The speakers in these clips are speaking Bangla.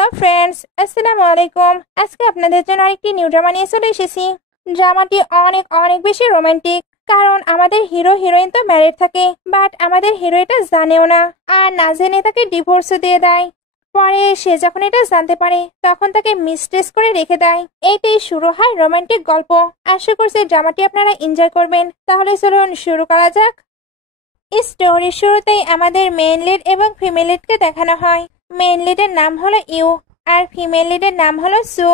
হ্যালো ফ্রেন্ডস, আসসালামু আলাইকুম। আজকে আপনাদের জন্য আরেকটি নিউ ড্রামা নিয়ে চলে এসেছি। ড্রামাটি অনেক অনেক বেশি রোমান্টিক, কারণ আমাদের হিরো হিরোইন তো ম্যারিড থাকে, বাট আমাদের হিরো এটা জানেও না, আর না জেনে তাকে ডিভোর্সও দিয়ে দেয়। পরে সে যখন এটা জানতে পারে তখন তাকে মিসট্রেস করে রেখে দেয়। এইটাই শুরু হয় রোমান্টিক গল্প। আশা করছি ড্রামাটি আপনারা এনজয় করবেন। তাহলে চলুন শুরু করা যাক। স্টোরির শুরুতেই আমাদের মেইন লিড এবং ফিমেল লিডকে দেখানো হয়। মেইন লিডের নাম হলো ইউ আর ফিমেল লিডের নাম হলো সু।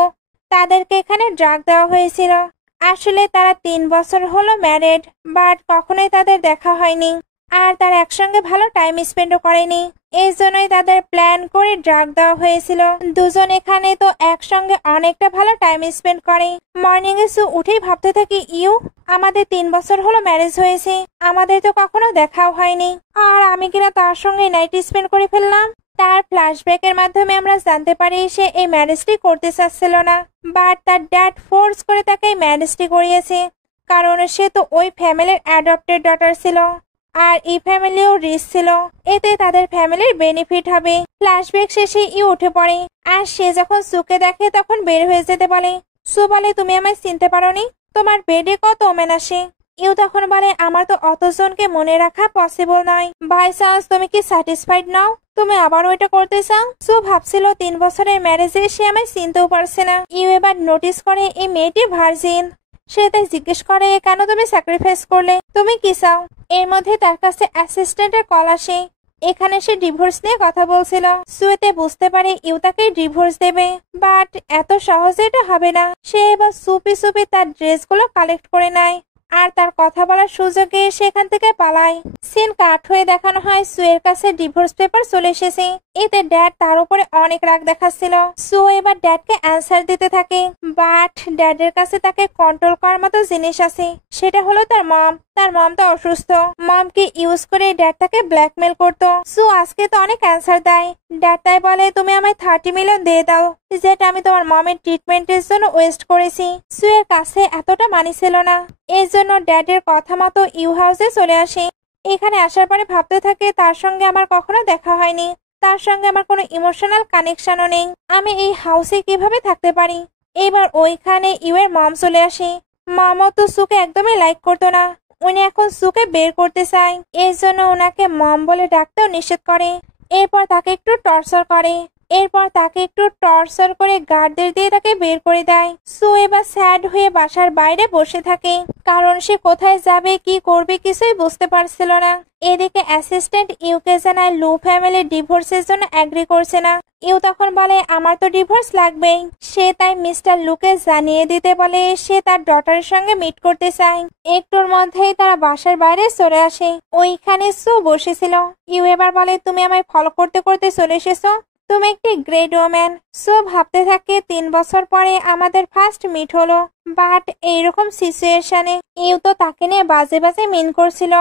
তাদেরকে এখানে ড্রাগ দেওয়া হয়েছিল। আসলে তারা 3 বছর হলো ম্যারিড, বাট কখনোই তাদের দেখা হয়নি, আর তারা একসঙ্গে ভালো টাইম স্পেন্ডও করেনি। এই জন্যই তাদের প্ল্যান করে ড্রাগ দেওয়া হয়েছিল। দুজন এখানে তো একসঙ্গে অনেকটা ভালো টাইম স্পেন্ড করে। মর্নিং এ সু উঠেই ভাবতে থাকি, ইউ আমাদের 3 বছর হলো ম্যারেজ হয়েছে, আমাদের তো কখনো দেখাও হয়নি, আর আমি কিনা তার সঙ্গে নাইট স্পেন্ড করে ফেললাম। তার ফ্ল্যাশব্যাকের মাধ্যমে আমরা জানতে পারি সে এই ম্যারেজটি করতে চাচ্ছিল না, বাট তার ড্যাড ফোর্স করে তাকে এই ম্যারেজটি করিয়েছে, কারণ সে তো ওই ফ্যামিলির অ্যাডপ্টেড ডটার ছিল, আর এই ফ্যামিলিও রিচ ছিল। এতে তাদের ফ্যামিলির বেনিফিট হবে। ফ্ল্যাশব্যাক শেষে ইউ উঠে পড়ে, আর সে যখন সুকে দেখে তখন বের হয়ে যেতে বলে। সু বলে, তুমি আমায় চিনতে পারোনি? তোমার বেডে কত ওমেন আসে? ইউ তখন বলে, আমার তো অতজনকে মনে রাখা পসিবল নয়। বাই চান্স তুমি কি স্যাটিসফাইড নাও? তুমি আবারও এটা করতে চাও? সু ভাবছিল 3 বছরের ম্যারেজে সে আমায় চিনতেও পারছে না। ইউ এবার নোটিস করে এই মেয়েটি ভার্জিন। সে তাই জিজ্ঞেস করে, কেন তুমি স্যাক্রিফাইস করলে? তুমি কি চাও? এর মধ্যে তার কাছে অ্যাসিস্ট্যান্টের কল আসে। এখানে সে ডিভোর্স নিয়ে কথা বলছিল। সুয়েতে বুঝতে পারে ইউ তাকে ডিভোর্স দেবে, বাট এত সহজে এটা হবে না। সে এবার সুপি সুপি তার ড্রেসগুলো কালেক্ট করে নেয়, আর তার কথা বলার সুযোগে সেখান থেকে পালায়। সিন কাট হয়ে দেখানো হয় সুয়ের কাছে ডিভোর্স পেপার চলে এসেছে। এতে ড্যাড তার উপরে অনেক রাগ দেখাচ্ছিল। সু এবার ড্যাডকে অ্যান্সার দিতে থাকে, বাট ড্যাডের কাছে তাকে কন্ট্রোল করার মতো জিনিস আছে, সেটা হলো তার মম। তার মম তো অসুস্থ। মমকে ইউজ করে ড্যাড তাকে ব্ল্যাকমেল করতো। সু আজকে তো অনেক অ্যান্সার দেয়। ড্যাড তাই বলে, তুমি আমায় 30 মিলিয়ন দিয়ে দাও, যেটা আমি তোমার মমের ট্রিটমেন্টের জন্য ওয়েস্ট করেছি। সু এর কাছে এতটা মানি ছিল না, এর জন্য ড্যাডের কথা মতো ইউ হাউসে চলে আসে। এখানে আসার পরে ভাবতে থাকে, তার সঙ্গে আমার কখনো দেখা হয়নি, তার সঙ্গে আমার কোনো ইমোশনাল কানেকশনও নেই, আমি এই হাউসে কিভাবে থাকতে পারি। এবার ওইখানে ইউ এর মম চলে আসে। মমও তো সুকে একদমই লাইক করতো না। উনি এখন সুকে বের করতে চায়, এর জন্য ওনাকে মম বলে ডাকতেও নিষেধ করে। এরপর তাকে একটু টর্চার করে গার্ডদের দিয়ে তাকে বের করে দেয়। সু এবার স্যাড হয়ে বাসার বাইরে বসে থাকে, কারণ সে কোথায় যাবে কি করবে কিছুই বুঝতে পারছিল না। এদিকে অ্যাসিস্ট্যান্ট ইউকে জানায় লু ফ্যামিলি ডিভোর্সের জন্য এগ্রি করছে না। ইউ তখন বলে, আমার তো ডিভোর্স লাগবেই। সে তাই মিস্টার লুকে জানিয়ে দিতে বলে সে তার ডটারের সঙ্গে মিট করতে চায়। একটুর মধ্যেই তারা বাসার বাইরে চলে আসে। ওইখানে সু বসেছিল। ইউ এবার বলে, তুমি আমায় ফলো করতে করতে চলে এসেছো, তুমি একটি গ্রেট ওম্যান। সো ভাবতে থাকে 3 বছর পরে আমাদের ফার্স্ট মিট হলো, বাট এইরকম সিচুয়েশনে ইউ তো তাকে নিয়ে বাজে বাজে মিন করছিল।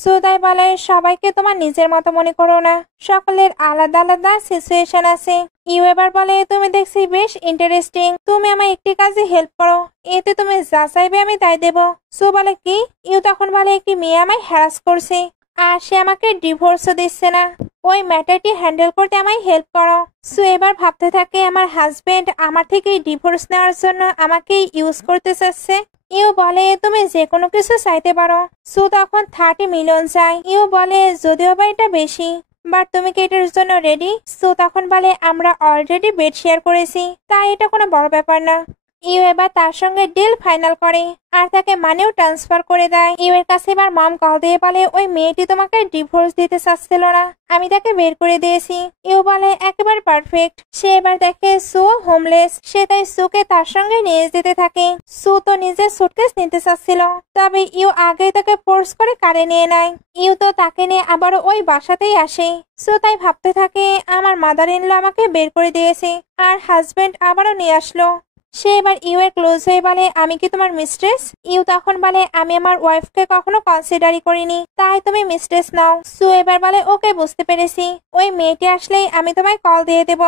সো তাই বলে, সবাইকে তোমার নিজের মতো মনে করো না, সকলের আলাদা আলাদা সিচুয়েশন আছে। ইউ এবার বলে, তুমি দেখছি বেশ ইন্টারেস্টিং, তুমি আমায় একটি কাজে হেল্প করো, এতে তুমি যা চাইবে আমি তাই দেবো। সো বলে, কি? ইউ তখন বলে, একটি মেয়ে আমায় হ্যারাস করছে, আর সে আমাকে ডিভোর্সও দিচ্ছে না, ওই ম্যাটারটি হ্যান্ডেল করতে আমায় হেল্প করো। সো এবার ভাবতে থাকে, আমার হাজবেন্ড আমার থেকে ডিভোর্স নেওয়ার জন্য আমাকে ইউজ করতে চাচ্ছে। ইউ বলে, তুমি যে কোনো কিছু চাইতে পারো। সো তখন 30 মিলিয়ন চাই। ইউ বলে, যদিও বা এটা বেশি, বাট তুমি কি এটার জন্য রেডি? সো তখন বলে, আমরা অলরেডি বেড শেয়ার করেছি, তাই এটা কোনো বড় ব্যাপার না। ইউ এবার তার সঙ্গে ডিল ফাইনাল করে, আর তাকে মানিও ট্রান্সফার করে দেয়। ইউ এর কাছে এবার মম কল দিয়ে বলে, ওই মেয়েটি তোমাকে ডিভোর্স দিতে চাচ্ছিল না, আমি তাকে বের করে দিয়েছি। ইউ বলে, একেবারে পারফেক্ট। সে এবার দেখে সু হোমলেস, সে তাই সুকে তার সঙ্গে নিয়ে যেতে থাকে। সু তো নিজের সুটকেস নিতে চাচ্ছিল, তবে ইউ আগে তাকে ফোর্স করে কারে নিয়ে নেয়। ইউ তো তাকে নিয়ে আবারও ওই বাসাতেই আসে। সো তাই ভাবতে থাকে, আমার মাদার ইন ল আমাকে বের করে দিয়েছে, আর হাজবেন্ড আবারও নিয়ে আসলো। সে এবার ইউ এর ক্লোজ হয়ে বলে, আমি কি তোমার মিস্ট্রেস? ইউ তখন বলে, আমি আমার ওয়াইফকে কখনো কনসিডারই করিনি, তাই তুমি মিস্ট্রেস নাও। সু এবার বলে, ওকে বুঝতে পেরেছি, ওই মেয়েটি আসলেই আমি তোমায় কল দিয়ে দেব।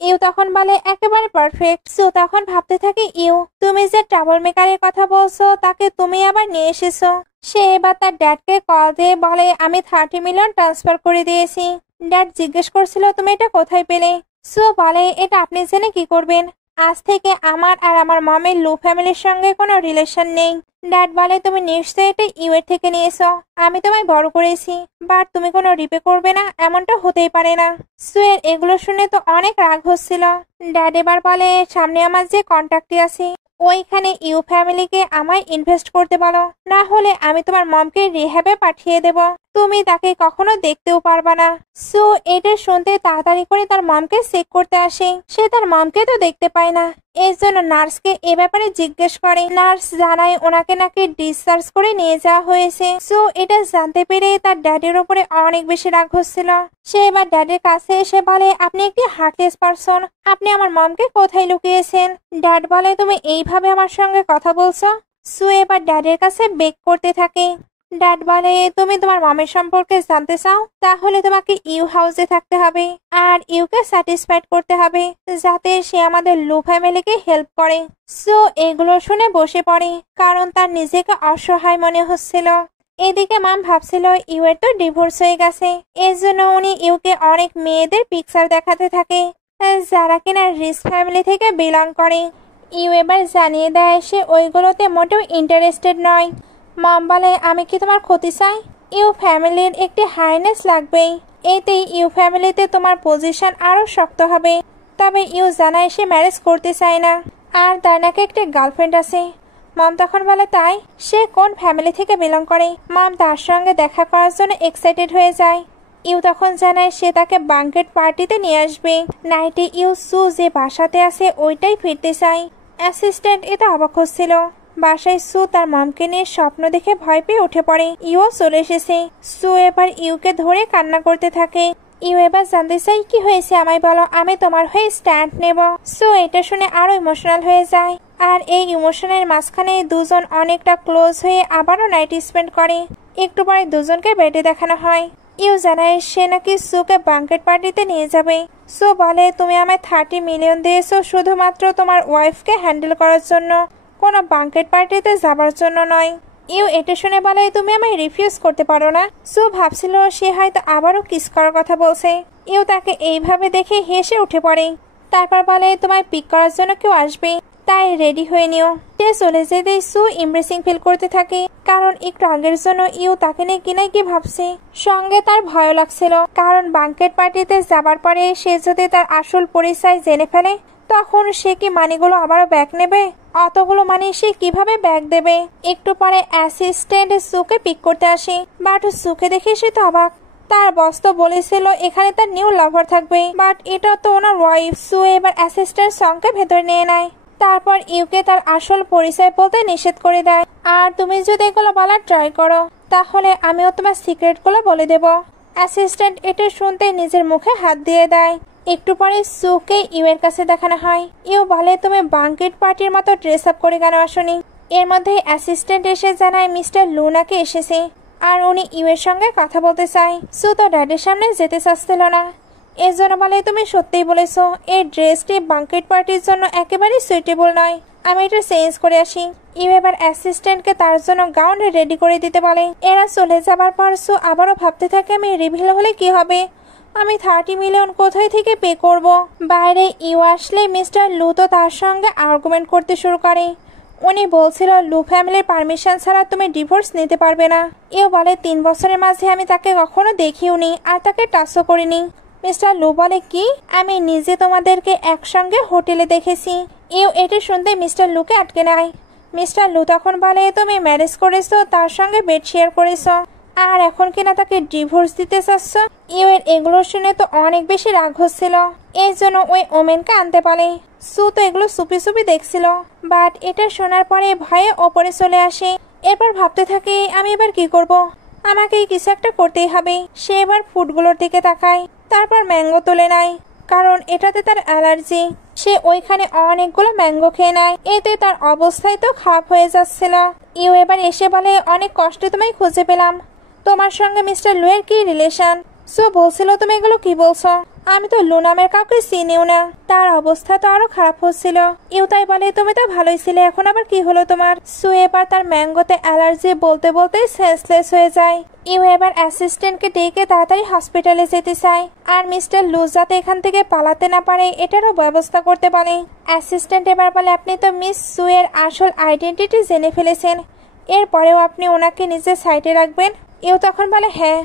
ইউ তখন বলে, একেবারে পারফেক্ট। সু তখন ভাবতে থাকে, ইউ তুমি যে ট্রাবল মেকারের কথা বলছো তাকে তুমি আবার নিয়ে এসেছো। সে এবার তার ড্যাডকে কল দিয়ে বলে, আমি 30 মিলিয়ন ট্রান্সফার করে দিয়েছি। ড্যাড জিজ্ঞেস করছিল, তুমি এটা কোথায় পেলে? সো বলে এটা আপনি জেনে কি করবেন? আজ থেকে আমার আর আমার মমের লু ফ্যামিলির সঙ্গে কোনো রিলেশন নেই। ড্যাড বলে তুমি নিশ্চয়ই এটা ইউএর থেকে নিয়েছো, আমি তোমায় বড় করেছি, বাট তুমি কোনো রিপে করবে না এমনটা হতেই পারে না। সুয়ের এগুলো শুনে তো অনেক রাগ হচ্ছিল। ড্যাড এবার বলে সামনে আমার যে কন্ট্যাক্টটি আছে ওইখানে ইউ ফ্যামিলিকে আমায় ইনভেস্ট করতে বলো, না হলে আমি তোমার মমকে রিহ্যাবে পাঠিয়ে দেব, তুমি তাকে কখনো দেখতেও পারবা না। সো এটা শুনতে তাড়াতাড়ি করে তার মমকে চেক করতে আসে। সে তার মমকে তো দেখতে পায় না, এর জন্য নার্সকে এ ব্যাপারে জিজ্ঞেস করে। নার্স জানায় ওনাকে নাকি ডিসচার্জ করে নিয়ে যাওয়া হয়েছে। সো এটা জানতে পেরে তার ড্যাডির উপরে অনেক বেশি রাগ হচ্ছিল। সে এবার ড্যাডির কাছে এসে বলে আপনি একটি হার্টলেস পারসন, আপনি আমার মমকে কোথায় লুকিয়েছেন? ড্যাড বলে তুমি এইভাবে আমার সঙ্গে কথা বলছো? সো এবার ড্যাডির কাছে বেক করতে থাকে। ড্যাড বলে তুমি তোমার মমের সম্পর্কে জানতে চাও, তাহলে তোমাকে ইউ হাউসে থাকতে হবে আর ইউকে স্যাটিসফাইড করতে হবে যাতে সে আমাদের লু ফ্যামিলিকে হেল্প করে। সো এগুলো শুনে বসে পড়ে, কারণ তার নিজেকে অসহায় মনে হচ্ছিল। এদিকে মাম ভাবছিল ইউ এর তো ডিভোর্স হয়ে গেছে, এর জন্য উনি ইউকে অনেক মেয়েদের পিকচার দেখাতে থাকে যারা কিনা রিচ ফ্যামিলি থেকে বিলং করে। ইউ এবার জানিয়ে দেয় সে ওইগুলোতে মোটেও ইন্টারেস্টেড নয়। মম বলে আমি কি তোমার ক্ষতি চাই? ইউ ফ্যামিলির একটি হাইনেস লাগবেই, এতেই ইউ ফ্যামিলিতে তোমার পজিশন আরো শক্ত হবে। তবে ইউ জানায় সে ম্যারেজ করতে চায় না আর তার নাকি একটি গার্লফ্রেন্ড আছে। মম তখন বলে তাই? সে কোন ফ্যামিলি থেকে বিলং করে? মম তার সঙ্গে দেখা করার জন্য এক্সাইটেড হয়ে যায়। ইউ তখন জানায় সে তাকে বাঙ্কেট পার্টিতে নিয়ে আসবে। নাইটে ইউ সু যে বাসাতে আছে ওইটাই ফিরতে চায়। অ্যাসিস্ট্যান্ট এটা অবাক হচ্ছিল। বাসায় সু তার মমকে নিয়ে স্বপ্ন দেখে ভয় পেয়ে উঠে পড়ে। ইউও চলে এসেছে। সু এবার ইউকে ধরে কান্না করতে থাকে। ইউ এবার জানতে চাই কি হয়েছে আমায় বলো, আমি তোমার হয়ে স্ট্যান্ড নেব। সো এটা শুনে আরো ইমোশনাল হয়ে যায়। আর এই ইমোশনের মাঝখানে দুজন অনেকটা ক্লোজ হয়ে আবারও নাইট স্পেন্ড করে। একটু পরে দুজনকে বেডে দেখানো হয়। ইউ জানায় সে নাকি সুকে বাঙ্কেট পার্টিতে নিয়ে যাবে। সো বলে তুমি আমায় 30 মিলিয়ন দিয়েছো শুধুমাত্র তোমার ওয়াইফকে হ্যান্ডেল করার জন্য, কোনো বাঙ্কেট পার্টিতে যাবার জন্য নয়। ইউ এটা শুনে বলে তুমি আমায় রিফিউজ করতে পারো না। সু ভাবছিল সে হয়তো আবারও কিস করার কথা বলছে। ইউ তাকে এইভাবে দেখে হেসে উঠে পড়ে। তারপর বলে তোমায় পিক করার জন্য কেউ আসবে, তাই রেডি হয়ে নিও। সে চলে যেতে সু ইমপ্রেসিং ফিল করতে থাকে, কারণ একটু আগের জন্য ইউ তাকে নিয়ে কিনাই কি ভাবছে। সঙ্গে তার ভয় লাগছিল, কারণ বাঙ্কেট পার্টিতে যাবার পরে সে যদি তার আসল পরিচয় জেনে ফেলে তখন সে কি মানিগুলো আবারও ব্যাক নেবে? অতগুলো মানি সে কিভাবে ব্যাক দেবে? একটু পরে অ্যাসিস্ট্যান্ট সুকে পিক করতে আসে, বাট সুকে দেখে সে তো অবাক। তার বস তো বলেছিল এখানে তার নিউ লাভার থাকবে, বাট এটা তো ওনার ওয়াইফ। সু এবার অ্যাসিস্ট্যান্ট সঙ্গে ভেতরে নিয়ে নেয়। তারপর ইউকে তার আসল পরিচয় বলতে নিষেধ করে দেয়। আর তুমি যদি এগুলো বলার ট্রাই করো তাহলে আমিও তোমার সিক্রেটগুলো বলে দেব। অ্যাসিস্ট্যান্ট এটা শুনতে নিজের মুখে হাত দিয়ে দেয়। একটু পরে সুকে ইউ এর কাছে দেখানো হয়। ইউ বলে তুমি বাঙ্কেট পার্টির মতো ড্রেস আপ করে কেন আসনি? এর মধ্যে অ্যাসিস্ট্যান্ট এসে জানায় মিস্টার লুনাকে এসেছে আর উনি ইউ এর সঙ্গে কথা বলতে চায়। সু তো ড্যাডের সামনে যেতে চাচ্ছিল না, এর জন্য বলে তুমি সত্যিই বলেছো এই ড্রেসটি বাঙ্কেট পার্টির জন্য একেবারেই সুইটেবল নয়, আমি এটা চেঞ্জ করে আসি। ইউ এবার অ্যাসিস্ট্যান্টকে তার জন্য গাউন রেডি করে দিতে বলে। এরা চলে যাবার পর সু আবারও ভাবতে থাকে আমি রিভিল হলে কি হবে, আমি 30 মিলিয়ন কোথায় থেকে পে করব। বাইরে ইউ আসলে মিস্টার লু তো তার সঙ্গে আর্গুমেন্ট করতে শুরু করে। উনি বলছিল লু ফ্যামিলির পারমিশন ছাড়া তুমি ডিভোর্স নিতে পারবে না। ইউ বলে 3 বছরের মাঝে আমি তাকে কখনো দেখিওনি আর তাকে টাচও করিনি। মিস্টার লু বলে কি, আমি নিজে তোমাদেরকে একসঙ্গে হোটেলে দেখেছি। ইউ এটা শুনতে মিস্টার লুকে আটকে নেয়। মিস্টার লু তখন বলে তুমি ম্যারেজ করেছো, তার সঙ্গে বেড শেয়ার করেছো, আর এখন কিনা তাকে ডিভোর্স দিতে চাচ্ছ। ইউ এর এগুলো শুনে তো অনেক বেশি রাগ হচ্ছিল, এই জন্য ওই ওমেনকে আনতে বলে। সু তো এগুলো চুপি চুপি দেখছিল, বাট এটা শোনার পরে ভয়ে ওপরে চলে আসে। এরপর ভাবতে থাকে আমি এবার কি করব, আমাকে কিছু একটা করতেই হবে। সে এবার ফুডগুলোর দিকে তাকায়, তারপর ম্যাঙ্গো তুলে নেয়, কারণ এটাতে তার অ্যালার্জি। সে ওইখানে অনেকগুলো ম্যাঙ্গো খেয়ে নেয়, এতে তার অবস্থাই তো খারাপ হয়ে যাচ্ছিল। ইউ এবার এসে বলে অনেক কষ্টে তোমায় খুঁজে পেলাম, তোমার সঙ্গে মিস্টার লুয়ের কি রিলেশন? সো বলছিল তুমি এগুলো কি বলছো? আমি তো লু নামের কাউকে চিনিও না। তার অবস্থা তো আরো খারাপ হচ্ছিল। ইউ তাই বলে তুমি তো ভালোই ছিলে, এখন আবার কি হলো তোমার? সো এবার তার ম্যাঙ্গোতে অ্যালার্জি বলতে বলতে সেন্সলেস হয়ে যায়। ইউ এবার অ্যাসিস্ট্যান্টকে ডেকে তাড়াতাড়ি হসপিটালে যেতে চায়, আর মিস্টার লু যাতে এখান থেকে পালাতে না পারে এটারও ব্যবস্থা করতে বলে। অ্যাসিস্ট্যান্ট এবার বলে আপনি তো মিস সু এর আসল আইডেন্টিটি জেনে ফেলেছেন, এরপরেও আপনি ওনাকে নিজের সাইডে রাখবেন? ইউ তখন বলে হ্যাঁ,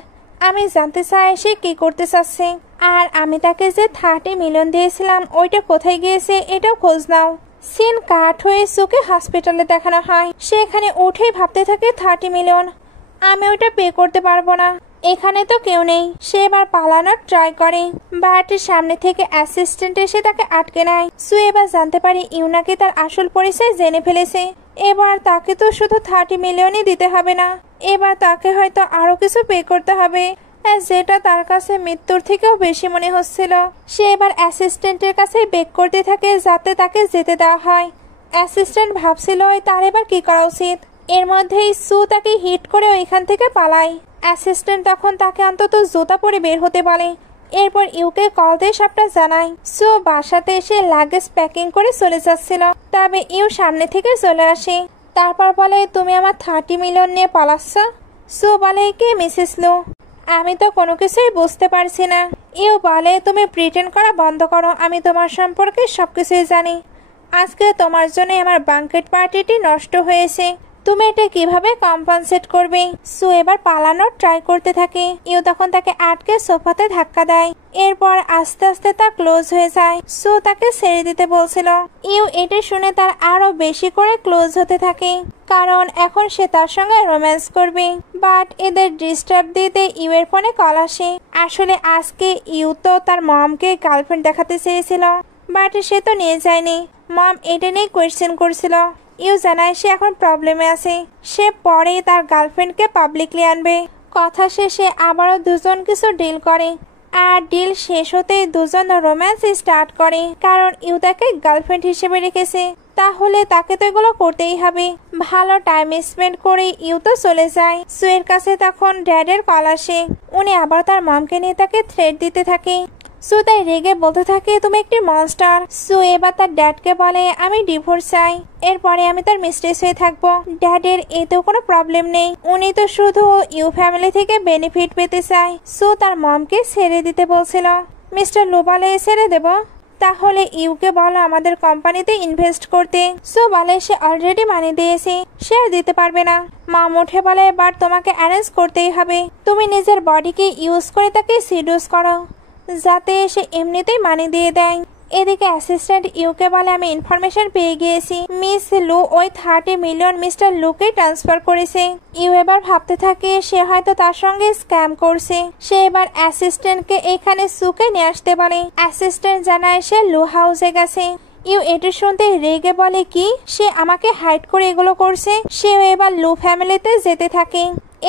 আমি জানতে চাই সে কি করতে চাচ্ছে, আর আমি তাকে যে 30 মিলিয়ন দিয়েছিলাম ওইটা কোথায় গিয়েছে এটাও খোঁজ নাও। সিন কাট হয়ে সুকে হসপিটালে দেখানো হয়। সে এখানে উঠেই ভাবতে থাকে 30 মিলিয়ন, আমি ওইটা পে করতে পারবো না, এখানে তো কেউ নেই। সে এবার পালানোর ট্রাই করে, বাট সামনে থেকে অ্যাসিস্ট্যান্ট এসে তাকে আটকে নেয়। সু এবার জানতে পারে ইউনাকে তার আসল পরিচয় জেনে ফেলেছে। এবার তাকে তো শুধু 30 মিলিয়নই দিতে হবে না, এবার তাকে হয়তো আরো কিছু পে করতে হবে, যেটা তার কাছে মৃত্যুর থেকেও বেশি মনে হচ্ছিল। সে এবার অ্যাসিস্ট্যান্টের কাছে বেক করতে থাকে যাতে তাকে যেতে দেওয়া হয়। অ্যাসিস্ট্যান্ট ভাবছিল তার এবার কি করা উচিত। এর মধ্যেই সু তাকে হিট করে ওইখান থেকে পালায়। অ্যাসিস্ট্যান্ট তখন তাকে অন্তত জুতা পরে বের হতে বলে। এরপর ইউকে কল দিয়ে সবটা জানায়। সু বাসাতে এসে লাগেজ প্যাকিং করে চলে যাচ্ছিল, তবে ইউ সামনে থেকে চলে আসে। তারপর বলে তুমি আমার 30 মিলিয়ন নিয়ে পালাচ্ছ? সু বলে কে মিসেস লু? আমি তো কোনো কিছুই বুঝতে পারছি না। ইউ বলে তুমি প্রিটেন্ড করা বন্ধ করো, আমি তোমার সম্পর্কে সবকিছুই জানি। আজকে তোমার জন্য আমার বাঙ্কেট পার্টিটি নষ্ট হয়েছে, তুমি এটা কিভাবে কম্পেনসেট করবে? সু এবার পালানোর ট্রাই করতে থাকে। ইউ তখন তাকে আটকে সোফাতে ধাক্কা দেয়। এরপর আস্তে আস্তে তা ক্লোজ হয়ে যায়। সু তাকে ছেড়ে দিতে বলছিল। ইউ এটা শুনে তার আরো বেশি করে ক্লোজ হতে থাকে, কারণ এখন সে তার সঙ্গে রোম্যান্স করবে। বাট এদের ডিস্টার্ব দিতে ইউ এর ফোনে কল আসে। আসলে আজকে ইউ তো তার মমকে গার্লফ্রেন্ড দেখাতে চেয়েছিল, বাট সে তো নিয়ে যায়নি। মম এটা নিয়ে কোয়েশ্চেন করছিল। ইউ জানায় সে এখন প্রবলেমে আছে, সে পরে তার গার্লফ্রেন্ডকে পাবলিকলি আনবে। কথা শেষে আবারও দুজন কিছু ডিল করে, আর ডিল শেষ হতেই দুজন রোম্যান্স স্টার্ট করে, কারণ ইউ তাকে গার্লফ্রেন্ড হিসেবে রেখেছে, তাহলে তাকে তো এগুলো করতেই হবে। ভালো টাইম স্পেন্ড করে ইউ তো চলে যায়। সু এর কাছে তখন ড্যাডের কল আসে। উনি আবার তার মমকে নিয়ে তাকে থ্রেট দিতে থাকে। সু তাই রেগে বলতে থাকে তুমি একটি মনস্টার। সু এবার তার ড্যাডকে বলে আমি ডিভোর্স চাই, এরপরে আমি তার মিস্ট্রেস হয়ে থাকবো। ড্যাডের এতেও কোনো প্রবলেম নেই, উনি তো শুধু ইউ ফ্যামিলি থেকে বেনিফিট পেতে চায়। সু তার মমকে ছেড়ে দিতে বলছিল। মিস্টার লু বলে ছেড়ে দেব, তাহলে ইউকে বলো আমাদের কোম্পানিতে ইনভেস্ট করতে। সো বলে সে অলরেডি মানি দিয়েছে, সে আর দিতে পারবে না। মম উঠে বলে এবার তোমাকে অ্যারেঞ্জ করতেই হবে, তুমি নিজের বডিকে ইউজ করে তাকে সিডিউস করো যাতে সে এমনিতেই মানি দিয়ে দেয়। এদিকে অ্যাসিস্ট্যান্ট ইউকে বলে আমি ইনফরমেশন পেয়ে গিয়েছি, মিস লু ওই 30 মিলিয়ন মিস্টার লুকে ট্রান্সফার করেছে। ইউ এবার ভাবতে থাকে সে হয়তো তার সঙ্গে স্ক্যাম করছে। সে এবার অ্যাসিস্ট্যান্টকে এখানে সুকে নিয়ে আসতে বলে। অ্যাসিস্ট্যান্ট জানায় সে লু হাউসে গেছে। ইউ এটা শুনতে রেগে বলে কি সে আমাকে হাইড করে এগুলো করছে। সেও এবার লু ফ্যামিলিতে যেতে থাকে।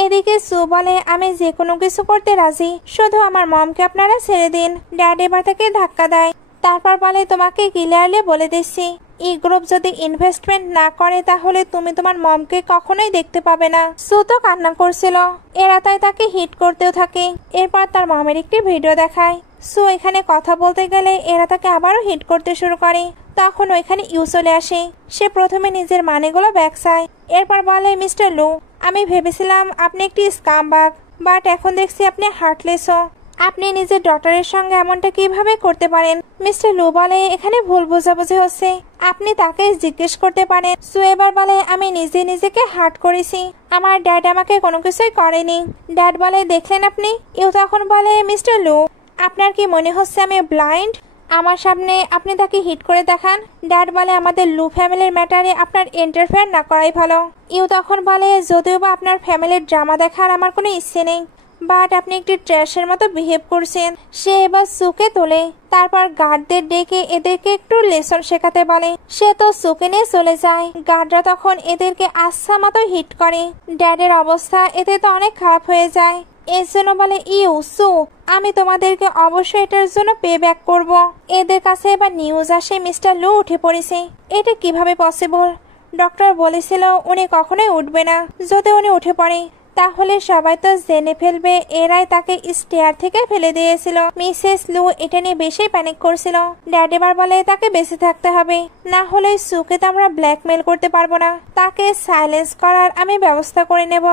এদিকে সু বলে আমি যে কোনো কিছু করতে রাজি, শুধু আমার মমকে আপনারা ছেড়ে দিন। ড্যাড এবার তাকে ধাক্কা দেয়। তারপর বলে তোমাকে ক্লিয়ারলি বলে দিচ্ছি, এই গ্রুপ যদি ইনভেস্টমেন্ট না করে তাহলে তুমি তোমার মমকে কখনোই দেখতে পাবে না। সু তো কান্না করছিল। এরা তাই তাকে হিট করতেও থাকে। এরপর তার মমের একটি ভিডিও দেখায়। সু এখানে কথা বলতে গেলে এরা তাকে আবারও হিট করতে শুরু করে। তখন ওইখানে ইউ চলে আসে। সে প্রথমে নিজের মানিগুলো ব্যাগ চায়, এরপর বলে মিস্টার লু আমি ভেবেছিলাম আপনি একটি স্কামবাগ, বাট এখন দেখছি আপনি হার্টলেসও। আপনি নিজের ডটারের সঙ্গে এমনটা কিভাবে করতে পারেন? মিস্টার লু বলে এখানে ভুল বোঝাবুঝি হচ্ছে, আপনি তাকে জিজ্ঞেস করতে পারেন। সু এবার বলে আমি নিজেকে হার্ট করেছি, আমার ড্যাড আমাকে কোনো কিছুই করেনি। ড্যাড বলে দেখলেন আপনি? ইউ তখন বলে মিস্টার লু আপনার কি মনে হচ্ছে আমি ব্লাইন্ড? আমার সামনে আপনি তাকে হিট করে দেখান। ড্যাড বলে আমাদের লু ফ্যামিলির ম্যাটারে আপনার ইন্টারফেয়ার না করাই ভালো। ইউ তখন বলে যদিও বা আপনার ফ্যামিলির ড্রামা দেখার আমার কোনো ইচ্ছে নেই, বাট আপনি একটি ট্র্যাশের মতো বিহেভ করছেন। সে এবার সুকে তোলে, তারপর গার্ডদের ডেকে এদেরকে একটু লেসন শেখাতে বলে। সে তো সুকে নিয়ে চলে যায়। গার্ডরা তখন এদেরকে আচ্ছা মতো হিট করে। ড্যাডের অবস্থা এতে তো অনেক খারাপ হয়ে যায়। এর জন্য বলে ইউ সু আমি তোমাদেরকে অবশ্যই এটার জন্য পে ব্যাক করবো। এদের কাছে এবার নিউজ আসে মিস্টার লু উঠে পড়েছে। এটা কিভাবে পসিবল? ডক্টর বলেছিল উনি কখনোই উঠবে না। যদি উনি উঠে পড়ে তাহলে সবাই তো জেনে ফেলবে এরাই তাকে স্টেয়ার থেকে ফেলে দিয়েছিল। মিসেস লু এটা নিয়ে বেশি প্যানিক করছিল। ড্যাড এবার বলে তাকে বেঁচে থাকতে হবে, না হলে সুকে তো আমরা ব্ল্যাকমেল করতে পারবো না। তাকে সাইলেন্স করার আমি ব্যবস্থা করে নেব।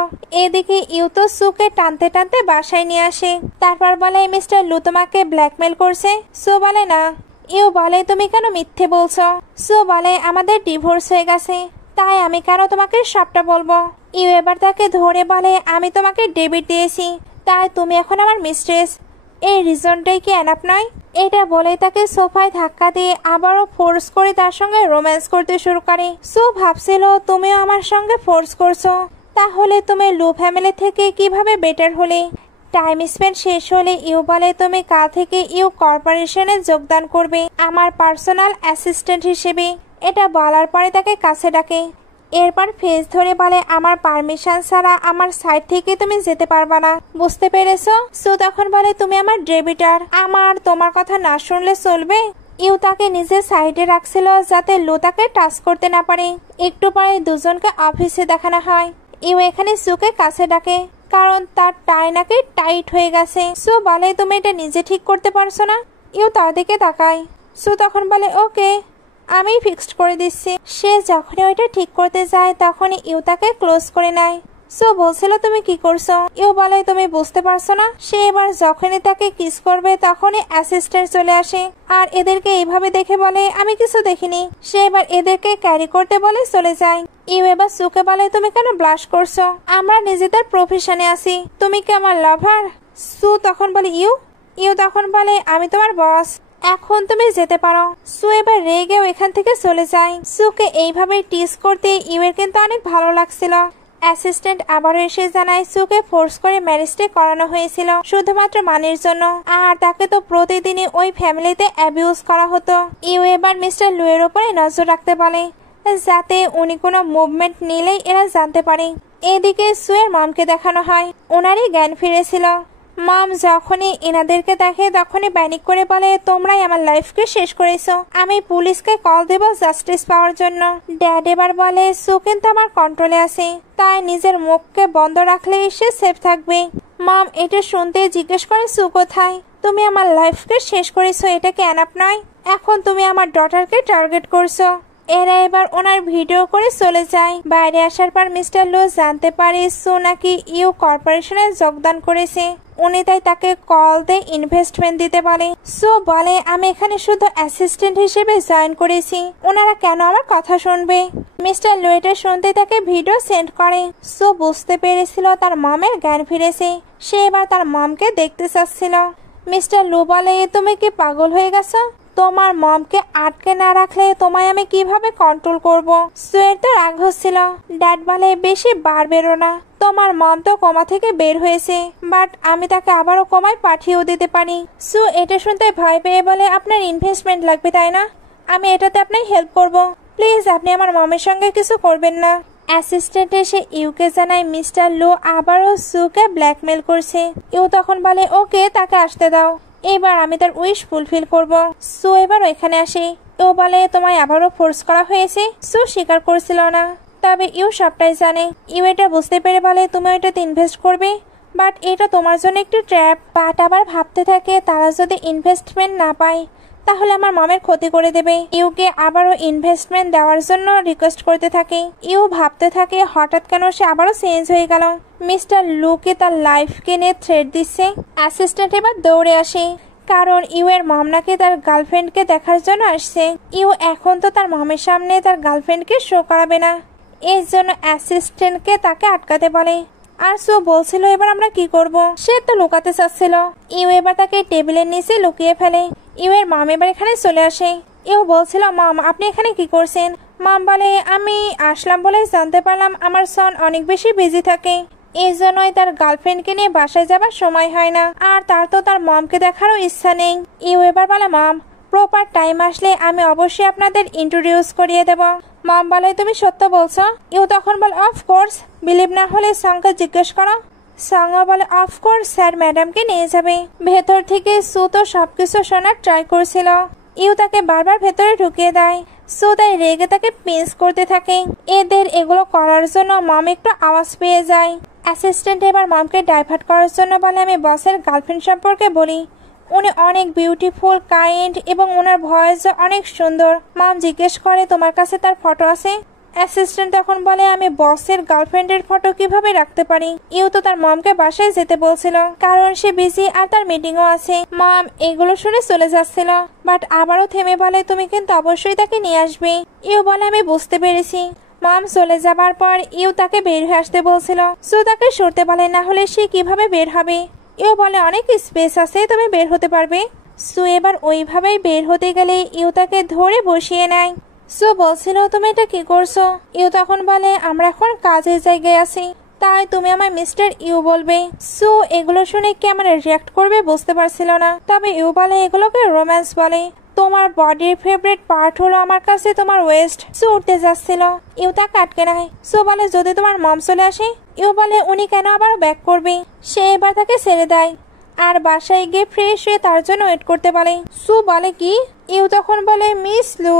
এদিকে ইউ তো সুকে টানতে টানতে বাসায় নিয়ে আসে। তারপর বলে মিস্টার লু তোমাকে ব্ল্যাকমেল করছে। সু বলে না। ইউ বলে তুমি কেন মিথ্যে বলছো? সু বলে আমাদের ডিভোর্স হয়ে গেছে, তাই আমি কেন তোমাকে সবটা বলবো। ইউ এবার তাকে ধরে বলে আমি তোমাকে ডেবিট দিয়েছি, তাই তুমি এখন আমার মিস্ট্রেস। এই রিজনটাই কি এনাফ নয়? এটা বলে তাকে সোফায় ধাক্কা দিয়ে আবারও ফোর্স করে তার সঙ্গে রোম্যান্স করতে শুরু করে। সু ভাবছিল তুমিও আমার সঙ্গে ফোর্স করছো, তাহলে তুমি লু ফ্যামিলি থেকে কিভাবে বেটার হলে? টাইম স্পেন্ড শেষ হলে ইউ বলে তুমি কাল থেকে ইউ কর্পোরেশনে যোগদান করবে আমার পার্সোনাল অ্যাসিস্ট্যান্ট হিসেবে। এটা বলার পরে তাকে কাছে ডাকে। এরপর ফেস ধরে বলে আমার পারমিশন ছাড়া আমার সাইড থেকে তুমি যেতে পারবা না, বুঝতে পেরেছো? সো তখন বলে তুমি আমার ডেবিটার, আমার তোমার কথা না শুনলে চলবে। ইউ তাকে নিজের সাইডে রাখছিল যাতে লু তাকে টাচ করতে না পারে। একটু পরে দুজনকে অফিসে দেখানো হয়। ইউ এখানে সুকে কাছে ডাকে কারণ তার টাই নাকি টাইট হয়ে গেছে। সু বলে তুমি এটা নিজে ঠিক করতে পারছো না। ইউ তার দিকে তাকায়। সু তখন বলে ওকে আমি ফিক্সড করে দিচ্ছি। সে যখনই ওইটা ঠিক করতে যায় তখনই ইউ তাকে ক্লোজ করে নেয়। সো বলছিল তুমি কি করছো? ইউ বলে তুমি বুঝতে পারছো না। সে এবার যখনই তাকে কিস করবে তখনই অ্যাসিস্ট্যান্ট চলে আসে আর এদেরকে এইভাবে দেখে বলে আমি কিছু দেখিনি। সে এবার এদেরকে ক্যারি করতে বলে চলে যায়। ইউ এবার সুকে বলে তুমি কেন ব্লাশ করছো? আমরা নিজেদের প্রফেশনে আছি, তুমি কি আমার লাভার? সু তখন বলে ইউ তখন বলে আমি তোমার বস, এখন তুমি যেতে পারো। সু এবার রেগেও এখান থেকে চলে যায়। সুকে এইভাবে টিস করতে ইউ এর কিন্তু অনেক ভালো লাগছিল। অ্যাসিস্ট্যান্ট আবারও এসে জানায় সুকে ফোর্স করে ম্যারেজটা করানো হয়েছিল শুধুমাত্র মানির জন্য, আর তাকে তো প্রতিদিনই ওই ফ্যামিলিতে অ্যাবিউজ করা হতো। ইউ এবার মিস্টার লু এর উপরে নজর রাখতে বলে যাতে উনি কোনো মুভমেন্ট নিলেই এরা জানতে পারে। এদিকে সুয়ের মমকে দেখানো হয় ওনারই জ্ঞান ফিরেছিল। মম যখনই এনাদেরকে দেখে তখনই প্যানিক করে বলে তোমরাই আমার লাইফকে শেষ করেছো, আমি পুলিশকে কল দেব জাস্টিস পাওয়ার জন্য। ড্যাড এবার বলে সু কিন্তু আমার কন্ট্রোলে আছে, তাই নিজের মুখকে বন্ধ রাখলে সে সেফ থাকবে। মম এটা শুনতে জিজ্ঞেস করে সু কোথায়? তুমি আমার লাইফকে শেষ করেছো, এটা কি এনাফ নয়? এখন তুমি আমার ডটারকে টার্গেট করছো। এরা এবার ওনার ভিডিও করে চলে যায়। বাইরে আসার পর মিস্টার লু জানতে পারে সু নাকি ইউ কর্পোরেশনে যোগদান করেছে। উনি তাই তাকে কল দিয়ে ইনভেস্টমেন্ট দিতে বলে। সো বলে আমি এখানে শুধু অ্যাসিস্ট্যান্ট হিসেবে জয়েন করেছি, ওনারা কেন আমার কথা শুনবে? মিস্টার লু এটা শুনতে তাকে ভিডিও সেন্ড করে। সো বুঝতে পেরেছিল তার মমের জ্ঞান ফিরেছে। সে এবার তার মমকে দেখতে চাচ্ছিল। মিস্টার লু বলে তুমি কি পাগল হয়ে গেছো? তোমার মমকে আটকে না রাখলে তোমায় আমি কিভাবে কন্ট্রোল করব? সুয়ের তো রাগ হচ্ছিল। ড্যাড বলে বেশি বার বেরো না, তোমার মম তো কোমা থেকে বের হয়েছে, বাট আমি তাকে আবারও কোমায় পাঠিয়েও দিতে পারি। সু এটা শুনতে ভয় পেয়ে বলে আপনার ইনভেস্টমেন্ট লাগবে তাই না? আমি এটাতে আপনার হেল্প করব, প্লিজ আপনি আমার মমের সঙ্গে কিছু করবেন না। অ্যাসিস্ট্যান্ট এসে ইউকে জানায় মিস্টার লু আবারও সুকে ব্ল্যাকমেল করছে। ইউ তখন বলে ওকে তাকে আসতে দাও, এবার আমি তার উইশ ফুলফিল করব। সু এবার ওইখানে আসে। ও বলে তোমায় আবারও ফোর্স করা হয়েছে। সু স্বীকার করছিল না, তবে ইউ সবটাই জানে। ইউ এটা বুঝতে পেরে বলে তুমি এটাতে ইনভেস্ট করবে, বাট এটা তোমার জন্য একটি ট্র্যাপ। বাট আবার ভাবতে থাকে তারা যদি ইনভেস্টমেন্ট না পায় তাহলে আমার মমের ক্ষতি করে দেবে। ইউকে আবারও ইনভেস্টমেন্ট দেওয়ার জন্য রিকোয়েস্ট করতে থাকে। ইউ ভাবতে থাকে হঠাৎ কেন সে আবারও চেঞ্জ হয়ে গেল। মিস্টার লুকে তার লাইফকে নিয়ে থ্রেট দিচ্ছে। অ্যাসিস্ট্যান্ট এবার দৌড়ে আসে কারণ ইউ এর মম নাকি তার গার্লফ্রেন্ডকে দেখার জন্য আসছে। ইউ এখন তো তার মমের সামনে তার গার্লফ্রেন্ডকে শো করাবে না, এর জন্য অ্যাসিস্ট্যান্টকে তাকে আটকাতে বলে। আর সু বলছিল এবার আমরা কি করব? সে তো লুকাতে চাচ্ছিল। ইউ এবার তাকে টেবিলের নিচে লুকিয়ে ফেলে। ইউ এর মম এবার এখানে চলে আসে। ইউ বলছিল মম আপনি এখানে কি করছেন? মম বলে আমি আসলাম বলে জানতে পারলাম আমার সন অনেক বেশি বিজি থাকে, এই জন্যই তার গার্লফ্রেন্ডকে নিয়ে বাসায় যাবার সময় হয় না, আর তার তো তার মমকে দেখারও ইচ্ছা নেই। ইউ এবার বলে মম প্রপার টাইম আসলে আমি অবশ্যই আপনাদের ইন্ট্রোডিউস করিয়ে দেব। মম বলে তুমি সত্য বলছো? ইউ তখন বলে অফকোর্স, বিলিভ না হলে সঙ্গে জিজ্ঞেস করো। সঙ্গ বলে অফকোর্স স্যার ম্যাডামকে নিয়ে যাবে। ভেতর থেকে সু তো সবকিছু শোনার ট্রাই করছিল। ইউ তাকে বারবার ভেতরে ঢুকিয়ে দেয়। সু তাই রেগে তাকে পিঞ্চ করতে থাকে। এদের এগুলো করার জন্য মম একটু আওয়াজ পেয়ে যায়। অ্যাসিস্ট্যান্ট এবার মমকে ডাইভার্ট করার জন্য বলে আমি বসের গার্লফ্রেন্ড সম্পর্কে বলি। উনি অনেক বিউটিফুল, কাইন্ড এবং ওনার ভয়েস অনেক সুন্দর। মম জিজ্ঞেস করে তোমার কাছে তার ফটো আছে? অ্যাসিস্ট্যান্ট তখন বলে আমি বসের গার্লফ্রেন্ডের ফটো কিভাবে রাখতে পারি? ইউ তো তার মমকে বাসায় যেতে বলছিল কারণ সে বিজি আর তার মিটিংও আছে। মম এগুলো শুনে চলে যাচ্ছিল, বাট আবারও থেমে বলে তুমি কিন্তু অবশ্যই তাকে নিয়ে আসবে। ইউ বলে আমি বুঝতে পেরেছি। মম চলে যাবার পর ইউ তাকে বের হয়ে আসতে বলছিল, সো তাকে সরতে বলে, না হলে সে কিভাবে বের হবে। ইউ বলে অনেক স্পেস আছে, তুমি বের হতে পারবে। সো এবার ওইভাবেই বের হতে গেলে ইউ তাকে ধরে বসিয়ে নেয়। সো বলছিল তুমি এটা কি করছো? ইউ তখন বলে আমরা এখন কাজের জায়গায় আছি, তাই তুমি আমায় মিস্টার ইউ বলবে। সো এগুলো শুনে কেমন রিয়াক্ট করবে বুঝতে পারছিল না, তবে ইউ বলে এগুলোকে রোম্যান্স বলে। তোমার বডির ফেভারিট পার্ট হলো আমার কাছে তোমার ওয়েস্ট। সো উঠতে যাচ্ছিল, ইউ তাকে আটকে নেয়। সো বলে যদি তোমার মম চলে আসে। ইউ বলে উনি কেন আবার ব্যাক করবে। সে এবার তাকে ছেড়ে দেয় আর বাসায় গিয়ে ফ্রেশ হয়ে তার জন্য ওয়েট করতে বলে। সু বলে কি? ইউ তখন বলে মিস লু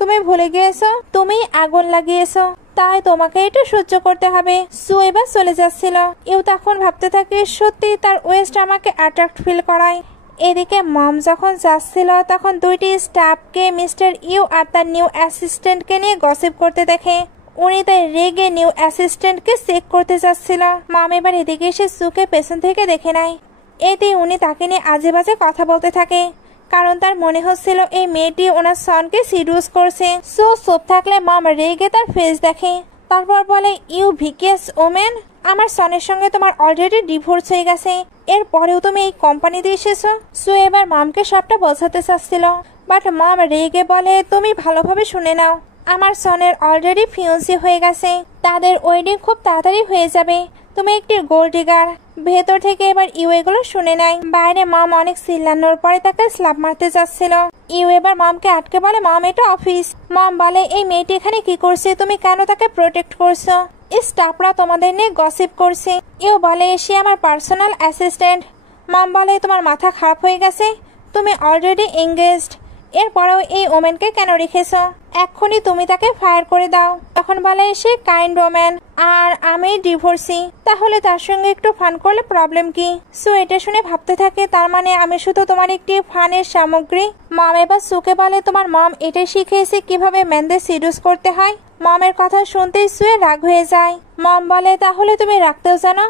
তুমি ভুলে গিয়েছো, তুমি আগুন লাগিয়েছো, তাই তোমাকে এটা সহ্য করতে হবে। সু এবার চলে যাচ্ছিল। ইউ তখন ভাবতে থাকে সত্যি তার ওয়েস্ট আমাকে অ্যাট্রাক্ট ফিল করায়। এদিকে মম যখন যাচ্ছিল তখন দুইটি স্টাফকে মিস্টার ইউ আর তার নিউ অ্যাসিস্ট্যান্টকে নিয়ে গসিপ করতে দেখে। উনি তাই রেগে নিউ অ্যাসিস্ট্যান্টকে চেক করতে যাচ্ছিল। মম এবার এদিকে এসে সুকে পেছন থেকে দেখে নেয়। এতে উনি তাকে নিয়ে আজে বাজে কথা বলতে থাকে, কারণ তার মনে হচ্ছিল এই মেয়েটি ওনার সনকে সিডিউস করছে। সো চুপ থাকলে মম রেগে তার ফেস দেখে। তারপর বলে ইউ ভিকিয়াস ওমেন, আমার সনের সঙ্গে তোমার অলরেডি ডিভোর্স হয়ে গেছে, এরপরেও তুমি এই কোম্পানিতে এসেছো। সো এবার মমকে সবটা বোঝাতে চাচ্ছিল, বাট মম রেগে বলে তুমি ভালোভাবে শুনে নাও, আমার সনের অলরেডি ফিউন্সি হয়ে গেছে, তাদের ওয়েডিং খুব তাড়াতাড়ি হয়ে যাবে, তুমি একটি গোল্ড ডিগার। ভেতর থেকে এবার ইউ এগুলো শুনে নেয়। বাইরে মম অনেক চিল্লানোর পরে তাকে স্ল্যাপ মারতে যাচ্ছিল। ইউ এবার মমকে আটকে বলে মম এটা অফিস। মম বলে এই মেয়েটি এখানে কি করছে, তুমি কেন তাকে প্রোটেক্ট করছো? স্টাফরা তোমাদের নিয়ে গসিপ করছে। ইউ বলে সে আমার পার্সোনাল অ্যাসিস্ট্যান্ট। মম বলে তোমার মাথা খারাপ হয়ে গেছে, তুমি অলরেডি এঙ্গেজড, এরপরেও এই ওমেনকে কেন রেখেছো? এক্ষুনি তুমি তাকে ফায়ার করে দাও। তখন বলে সে কাইন্ড ওমেন আর আমি ডিভোর্সি, তাহলে তার সঙ্গে একটু ফান করলে প্রবলেম কি? সো এটা শুনে ভাবতে থাকে তার মানে আমি শুধু তোমার একটি ফানের সামগ্রী। মম এবার সুকে বলে তোমার মম এটাই শিখিয়েছে কিভাবে মেনদের সিডিউস করতে হয়। মমের কথা শুনতেই সুয়ে রাগ হয়ে যায়। মম বলে তাহলে তুমি রাখতেও জানো?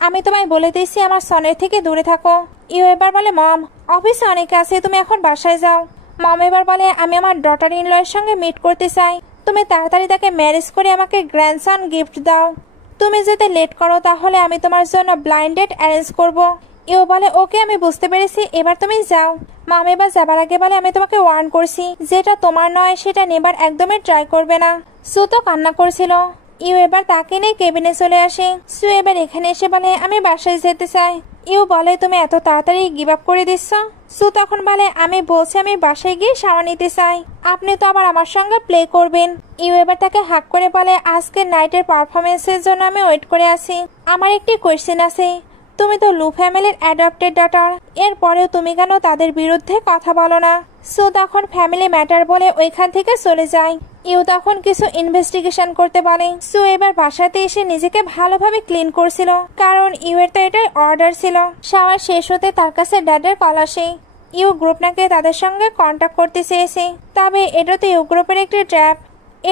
আমি তোমায় বলে দিয়েছি আমার সনের থেকে দূরে থাকো। ইউ এবার বলে মম অফিসে অনেকে আছে, তুমি এখন বাসায় যাও। মম এবার বলে আমি আমার ডটার ইন লয়ের সঙ্গে মিট করতে চাই, তুমি তাড়াতাড়ি তাকে ম্যারেজ করে আমাকে গ্র্যান্ডসন গিফট দাও। তুমি যদি লেট করো তাহলে আমি তোমার জন্য ব্লাইন্ড ডেট অ্যারেঞ্জ করব। ইউ বলে ওকে আমি বুঝতে পেরেছি, এবার তুমি যাও। মম এবার যাবার আগে বলে আমি তোমাকে ওয়ার্ন করছি, যেটা তোমার নয় সেটা নেবার একদমই ট্রাই করবে না। সু তো কান্না করছিল। ইউ এবার তাকে নিয়ে কেবিনে চলে আসে। সু এবার এখানে এসে বলে আমি বাসায় যেতে চাই। ইউ বলে তুমি এত তাড়াতাড়ি গিভ আপ করে দিচ্ছ? সু তখন বলে আমি বলছি আমি বাসায় গিয়ে শাওয়ার নিতে চাই, আপনি তো আবার আমার সঙ্গে প্লে করবেন। ইউ এবার তাকে হাক করে বলে আজকের নাইটের পারফরমেন্সের জন্য আমি ওয়েট করে আছি। আমার একটি কোয়েশ্চেন আছে, তুমি তো লু ফ্যামিলির অ্যাডপ্টেড ডটার, এরপরেও তুমি কেন তাদের বিরুদ্ধে কথা বলো না? সো তখন ফ্যামিলি ম্যাটার বলে ওইখান থেকে চলে যায়। ইউ তখন কিছু ইনভেস্টিগেশন করতে বলে। সো এবার বাসাতে এসে নিজেকে ভালোভাবে ক্লিন করছিল, কারণ ইউ এর তো এটাই অর্ডার ছিল। শাওয়ার শেষ হতে তার কাছে ড্যাডের কল আসে। ইউ গ্রুপ নাকি তাদের সঙ্গে কন্ট্যাক্ট করতে চেয়েছে, তবে এটা তো ইউ গ্রুপের একটি ট্র্যাপ।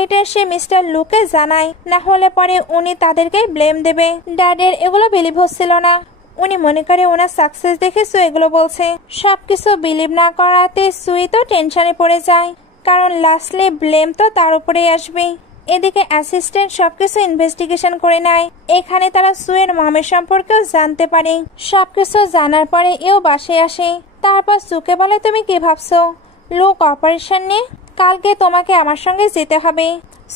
এটা সে মিস্টার লুকে জানায়, না হলে পরে উনি তাদেরকে ব্লেম দেবে। ড্যাডের এগুলো বিলিভ হচ্ছিল না, উনি মনে করে ওনার সাকসেস দেখে সু এগুলো বলছে। সবকিছু বিলিভ না করাতে সুই তো টেনশনে পড়ে যায়, কারণ লাস্টলি ব্লেম তো তার উপরেই আসবে। এদিকে অ্যাসিস্ট্যান্ট সবকিছু ইনভেস্টিগেশন করে নেয়। এখানে তারা সুয়ের মমের সম্পর্কেও জানতে পারে। সবকিছু জানার পরে এও বাসায় আসে। তারপর সুকে বলে তুমি কি ভাবছো লোক অপারেশন নিয়ে? কালকে তোমাকে আমার সঙ্গে যেতে হবে।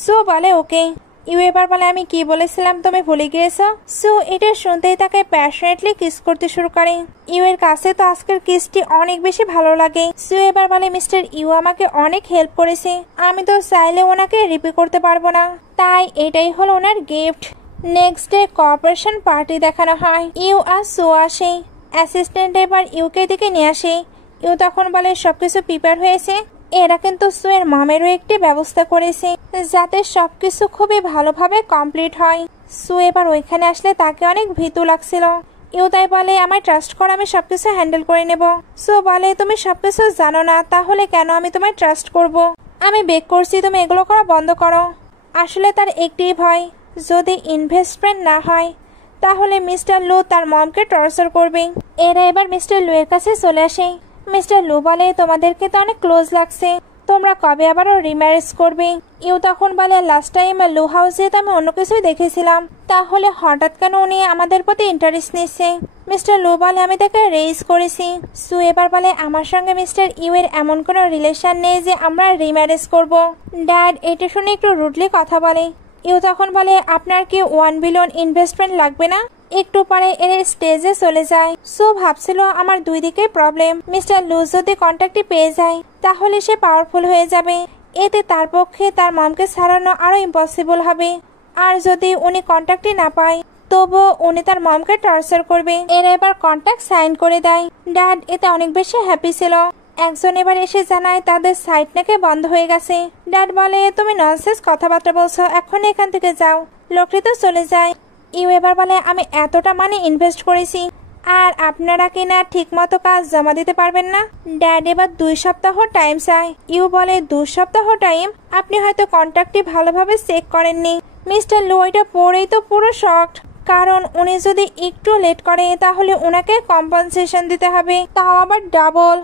সু বলে ওকে। ইউ এবার বলে আমি কি বলেছিলাম তুমি ভুলে গিয়েছো? সু এটা শুনতেই তাকে প্যাশনেটলি কিস করতে শুরু করে। ইউ এর কাছে তো আজকের কিসটি অনেক বেশি ভালো লাগে। সু এবার বলে মিস্টার ইউ আমাকে অনেক হেল্প করেছে, আমি তো চাইলে ওনাকে রিপে করতে পারবো না, তাই এটাই হলো ওনার gift. Next day cooperation party দেখানো হয়। ইউ আর সু আসে। অ্যাসিস্ট্যান্ট এবার ইউকে দিকে নিয়ে আসে। ইউ তখন বলে সবকিছু প্রিপেয়ার হয়েছে, এরা কিন্তু সুয়ের মমেরও একটি ব্যবস্থা করেছে যাতে সবকিছু খুবই ভালোভাবে কমপ্লিট হয়। সু এবার ওইখানে আসলে তাকে অনেক ভীতু লাগছিল। তাই বলে আমায় ট্রাস্ট করো, আমি সবকিছু হ্যান্ডেল করে নেব। সু বলে তুমি সবকিছু জানো না, তাহলে কেন আমি তোমায় ট্রাস্ট করব? আমি বেক করছি তুমি এগুলো করা বন্ধ করো। আসলে তার একটি ভয়, যদি ইনভেস্টমেন্ট না হয় তাহলে মিস্টার লু তার মমকে টর্চার করবে। এরা এবার মিস্টার লু এর কাছে চলে আসে। মিস্টার লু বলে তোমাদেরকে তো অনেক ক্লোজ লাগছে, তোমরা কবে আবারও রিম্যারেজ করবে? তখন বলে লাস্ট টাইম লু হাউসে তো আমি অন্য কিছুই দেখেছিলাম, তাহলে হঠাৎ কেন উনি আমাদের প্রতি ইন্টারেস্ট নিচ্ছে? মিস্টার লু বলে আমি তাকে রেইজ করেছি। সু এবার বলে আমার সঙ্গে মিস্টার এর এমন কোনো রিলেশন নেই যে আমরা রিম্যারেজ করব। ড্যাড এটা শুনে একটু রুডলি কথা বলে। তখন বলে আপনার কি 1 বিলিয়ন ইনভেস্টমেন্ট লাগবে না? একটু পরে এর স্টেজে চলে যায়। সু ভাবছিল আমার দুই দিকে প্রবলেম, মিস্টার লু যদি কন্ট্যাক্টটি পেয়ে যায় তাহলে সে পাওয়ারফুল হয়ে যাবে, এতে তার পক্ষে তার মমকে ছাড়ানো আরো ইম্পসিবল হবে। আর যদি উনি কন্ট্যাক্টই না পায় তবুও উনি তার মমকে টর্চার করবে। এরা এবার কন্ট্যাক্ট সাইন করে দেয়। ড্যাড এতে অনেক বেশি হ্যাপি ছিল। একজন এবার এসে জানায় তাদের সাইট নাকি বন্ধ হয়ে গেছে। ড্যাড বলে তুমি ননসেন্স কথাবার্তা বলছো, এখন এখান থেকে যাও। লোকটি তো চলে যায়। এবার বলে আমি এতটা মানি ইনভেস্ট করেছি আর আপনারা কিনা ঠিক মতো কাজ জমা দিতে পারবেন না? ড্যাড এবার 2 সপ্তাহ টাইম চায়। বলে 2 সপ্তাহ টাইম? আপনি হয়তো কন্ট্যাক্টটি ভালোভাবে চেক করেননি। মিস্টার লু এটা পড়েই তো পুরো শকড, কারণ উনি যদি একটু লেট করে তাহলে ওনাকে কম্পেনসেশন দিতে হবে, তাও আবার ডাবল।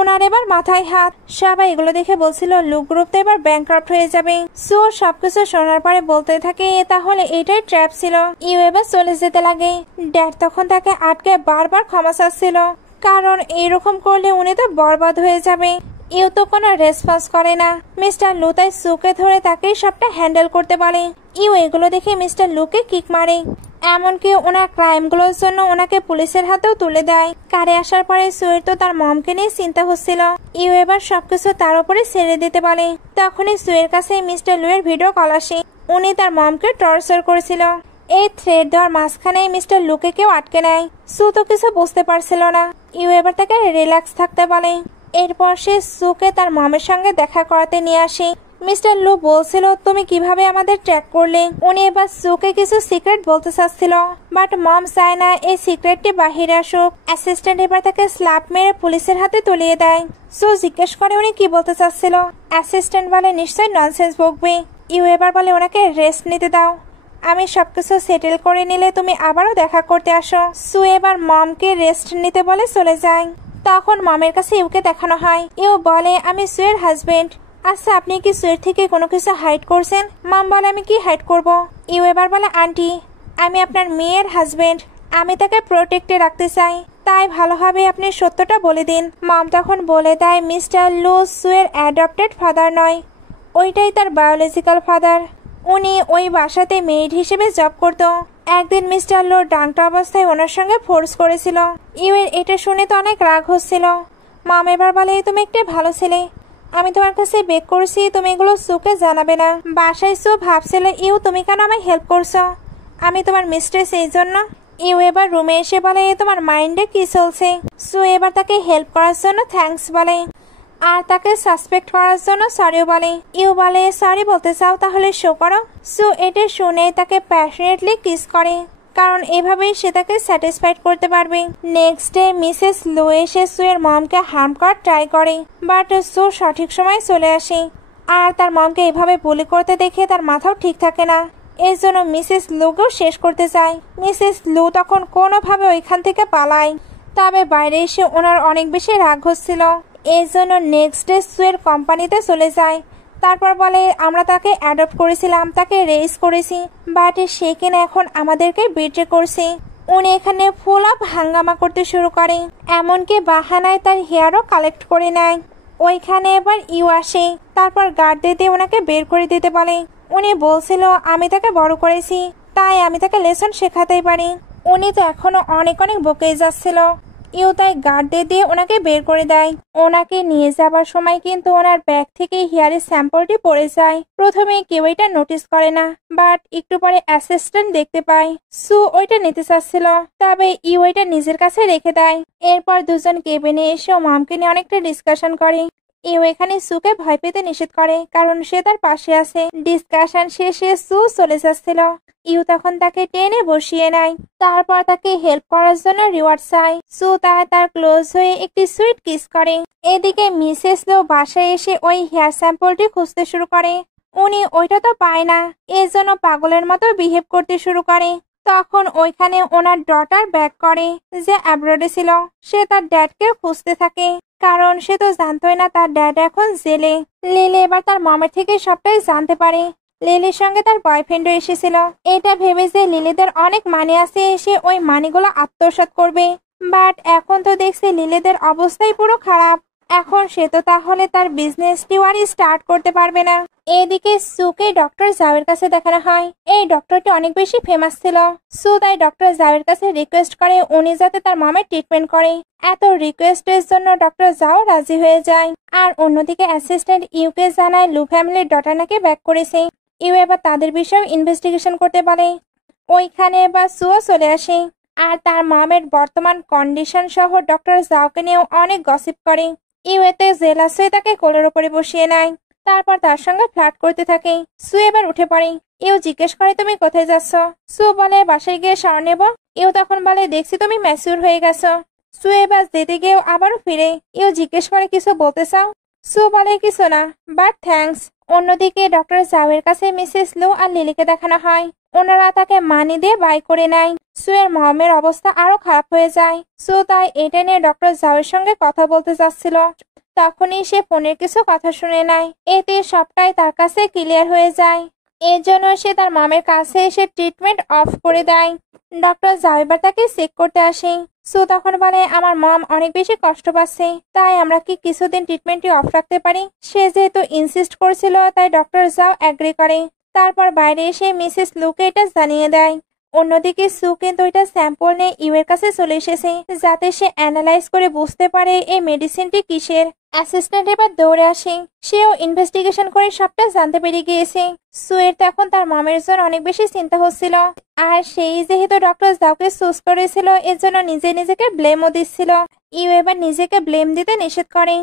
ওনার এবার মাথায় হাত। সবাই এগুলো দেখে বলছিল লু গ্রুপ তো এবার ব্যাংক্রাফট হয়ে যাবে। সো সবকিছু শোনার পরে বলতে থাকে তাহলে এটাই ট্র্যাপ ছিল। এবার চলে যেতে লাগে। ড্যাড তখন তাকে আটকে বারবার ক্ষমা চাচ্ছিল, কারণ এরকম করলে উনি তো বরবাদ হয়ে যাবে। তো কোনো রেসপন্স করে না। মিস্টার লু তাই সুকে ধরে তাকেই সবটা হ্যান্ডেল করতে বলে। এগুলো দেখে মিস্টার লুকে কিক মারে, এমনকি ওনার ক্রাইমগুলোর জন্য ওনাকে পুলিশের হাতেও তুলে দেয়। কারে আসার পরে সুয়ের তো তার মমকে নিয়ে চিন্তা হচ্ছিল। এবার সবকিছু তার উপরে ছেড়ে দিতে বলে। তখনই সুয়ের কাছে মিস্টার লু এর ভিডিও কল আসে। উনি তার মমকে টর্চার করেছিল। এই থ্রেড দেওয়ার মাঝখানে মিস্টার লুকে কেউ আটকে নেয়। সু তো কিছু বুঝতে পারছিল না। এবার তাকে রিল্যাক্স থাকতে বলে। এরপর সে সুকে তার মমের সঙ্গে দেখা করাতে নিয়ে আসে। মিস্টার লু বলছিল তুমি কিভাবে আমাদের ট্র্যাক করলে। উনি এবার সুকে কিছু সিক্রেট বলতে চাচ্ছিল, বাট মম চায় না এই সিক্রেটটি বাহিরে আসুক। অ্যাসিস্ট্যান্ট এবার তাকে স্ল্যাপ মেরে পুলিশের হাতে তুলিয়ে দেয়। সু জিজ্ঞেস করে উনি কি বলতে চাচ্ছিল। অ্যাসিস্ট্যান্ট বলে নিশ্চয়ই ননসেন্স বকবে। এবার বলে ওনাকে রেস্ট নিতে দাও, আমি সবকিছু সেটেল করে নিলে তুমি আবারও দেখা করতে আসো। সু এবার মমকে রেস্ট নিতে বলে চলে যায়। তখন মমের কাছে ইউকে দেখানো হয়। বলে আমি সুয়ের হাজবেন্ড। আচ্ছা আপনি কি সুয়ের থেকে কোনো কিছু হাইড করছেন? মম বলে আমি কি হাইড করব? এবার বলে আন্টি আমি আপনার মেয়ের হাজবেন্ড, আমি তাকে প্রোটেক্টে রাখতে চাই, তাই ভালো হবে আপনি সত্যটা বলে দিন। মম তখন বলে দেয় মিস্টার লু সুয়ের অ্যাডপ্টেড ফাদার নয়, ওইটাই তার বায়োলজিক্যাল ফাদার। উনি ওই বাসাতে মেড হিসেবে জব করতো। একদিন মিস্টার লু ডাংটা অবস্থায় ওনার সঙ্গে ফোর্স করেছিল। এটা শুনে তো অনেক রাগ হচ্ছিল। মম এবার বলে তুমি একটা ভালো ছেলে, আমি তোমার কাছে বেক করছি তুমি এগুলো সুকে জানাবে না। বাসায় সু ভাবছিল তুমি কেন আমায় হেল্প করছো, আমি তোমার মিস্ট্রেস এই জন্য। এবার রুমে এসে বলে তোমার মাইন্ডে কি চলছে। সু এবার তাকে হেল্প করার জন্য থ্যাঙ্কস বলে আর তাকে সাসপেক্ট করার জন্য সরিও বলে। বলে সরি বলতে চাও তাহলে শো করো। সু এটা শুনে তাকে প্যাশনেটলি কিস করে, কারণ এভাবেই সে তাকে স্যাটিসফাইড করতে পারবে। নেক্সট ডে মিসেস লু এসে সুয়ের মমকে হার্ম করার ট্রাই করে, বাট সু সঠিক সময় চলে আসে। আর তার মমকে এভাবে বুলি করতে দেখে তার মাথাও ঠিক থাকে না, এর জন্য মিসেস লুকেও শেষ করতে চায়। মিসেস লু তখন কোনোভাবে ওইখান থেকে পালায়, তবে বাইরে এসে ওনার অনেক বেশি রাগ হচ্ছিল। এই জন্য নেক্সট ডে সুয়ের কোম্পানিতে চলে যায়। তারপর বলে আমরা তাকে অ্যাডপ্ট করেছিলাম, তাকে রেইজ করেছি, বাট সে কিনা এখন আমাদেরকে বিট্রে করছে। উনি এখানে ফুল আপ হাঙ্গামা করতে শুরু করে, এমনকি বাহানায় তার হেয়ারও কালেক্ট করে নেয়। ওইখানে এবার আসে, তারপর গার্ড দিয়ে ওনাকে বের করে দিতে বলে। উনি বলছিল আমি তাকে বড় করেছি, তাই আমি তাকে লেসন শেখাতেই পারি। উনি তো এখনো অনেক অনেক বকেই যাচ্ছিল। তাই গার্ড দিয়ে ওনাকে বের করে দেয়। ওনাকে নিয়ে যাবার সময় কিন্তু ওনার ব্যাগ থেকে হেয়ারের স্যাম্পলটি পড়ে যায়। প্রথমে কেউ এটা নোটিস করে না, বাট একটু পরে অ্যাসিস্ট্যান্ট দেখতে পায়। সু ওইটা নিতে চাচ্ছিল, তবে ওইটা নিজের কাছে রেখে দেয়। এরপর দুজন কেবিনে এসে মমকে নিয়ে অনেকটা ডিসকাশন করে। ইউ এখানে সুকে ভয় পেতে নিষেধ করে কারণ সে তার পাশে আছে। ডিসকাশন শেষে সু চলে যাচ্ছিল। ইউ তখন তাকে টেনে বসিয়ে নেয়, তারপর তাকে হেল্প করার জন্য রিওয়ার্ড চায়। সু তার ক্লোজ হয়ে একটি সুইট কিস করে। এদিকে মিসেস লো বাসায় এসে ওই হেয়ার স্যাম্পলটি খুঁজতে শুরু করে। উনি ওইটা তো পায় না, এর জন্য পাগলের মতো বিহেভ করতে শুরু করে। তখন ওইখানে ওনার ডটার ব্যাক করে যে অ্যাব্রোডে ছিল। সে তার ড্যাডকে খুঁজতে থাকে কারণ সে তো জানতোই না তার ড্যাড এখন জেলে। লিলি এবার তার মামের থেকে সবটাই জানতে পারে। লিলির সঙ্গে তার বয়ফ্রেন্ডও এসেছিল। এটা ভেবে যে লিলিদের অনেক মানি আছে, এসে ওই মানিগুলো আত্মসাৎ করবে। বাট এখন তো দেখছি লিলিদের অবস্থাই পুরো খারাপ। এখন সে তো তাহলে তার বিজনেসটিও আর স্টার্ট করতে পারবে না। এদিকে সুকে ডক্টর জাওয়ের কাছে দেখানো হয়। এই ডক্টরটি অনেক বেশি ফেমাস ছিল। সু তাই ডক্টর জাওয়ের কাছে রিকোয়েস্ট করে উনি যাতে তার মামের ট্রিটমেন্ট করে। এত রিকোয়েস্টের জন্য ডক্টর জাও রাজি হয়ে যায়। আর অন্যদিকে অ্যাসিস্ট্যান্ট ইউকে জানায় লু ফ্যামিলির ডটার নাকি ব্যাক করেছে। ইউ এবার তাদের বিষয়ে ইনভেস্টিগেশন করতে পারে। ওইখানে এবার সুও চলে আসে আর তার মামের বর্তমান কন্ডিশন সহ ডক্টর জাওকে নিয়েও অনেক গসিপ করে। ইউ এতে জেলাস হয়ে তাকে কোলের ওপরে বসিয়ে নেয়, তারপর তার সঙ্গে ফ্লার্ট করতে থাকে। সু এবার উঠে পড়ে। ইউ জিজ্ঞেস করে তুমি কোথায় যাচ্ছ? সু বলে বাসায় গিয়ে শাওয়ার নেব। ইউ তখন বলে দেখছি তুমি ম্যাচিউর হয়ে গেছো। সু এবার যেতে গিয়েও আবারও ফিরে। ইউ জিজ্ঞেস করে কিছু বলতে চাও? সু বলে কিছু না, বাট থ্যাঙ্কস। অন্যদিকে ডক্টর জাওয়ের কাছে মিসেস লু আর লিলিকে দেখানো হয়। ওনারা তাকে মানি দিয়ে বাই করে নেয়। সুয়ের মমের অবস্থা আরো খারাপ হয়ে যায়। সু তাই এটা নিয়ে ডক্টর জাওয়ের সঙ্গে কথা বলতে চাচ্ছিল। তখনই সে ফোনের কিছু কথা শুনে নেয়। এতে সবটাই তার কাছে ক্লিয়ার হয়ে যায়। এর জন্য সে তার মামের কাছে এসে ট্রিটমেন্ট অফ করে দেয়। ডক্টর জাও এবার তাকে চেক করতে আসে। সু তখন বলে আমার মম অনেক বেশি কষ্ট পাচ্ছে, তাই আমরা কি কিছুদিন ট্রিটমেন্টটি অফ রাখতে পারি? সে যেহেতু ইনসিস্ট করছিল তাই ডক্টর জাও এগ্রি করে। তারপর বাইরে এসে মিসেস লুকে এটা জানিয়ে দেয়। অন্যদিকে সু কিন্তু ওইটা স্যাম্পল নিয়ে ইউ এর কাছে চলে এসেছে যাতে সে অ্যানালাইজ করে বুঝতে পারে এই মেডিসিনটি কিসের। অ্যাসিস্ট্যান্ট এবার দৌড়ে আসে। সেও ইনভেস্টিগেশন করে সবটা জানতে পেরে গিয়েছে। সুয়ের তখন তার মামের জন্য অনেক বেশি চিন্তা হচ্ছিল। আর সেই যেহেতু ডক্টর জাওকে চুজ করেছিল এর জন্য নিজেকে ব্লেমও দিচ্ছিল। ইউ এবার নিজেকে ব্লেম দিতে নিষেধ করে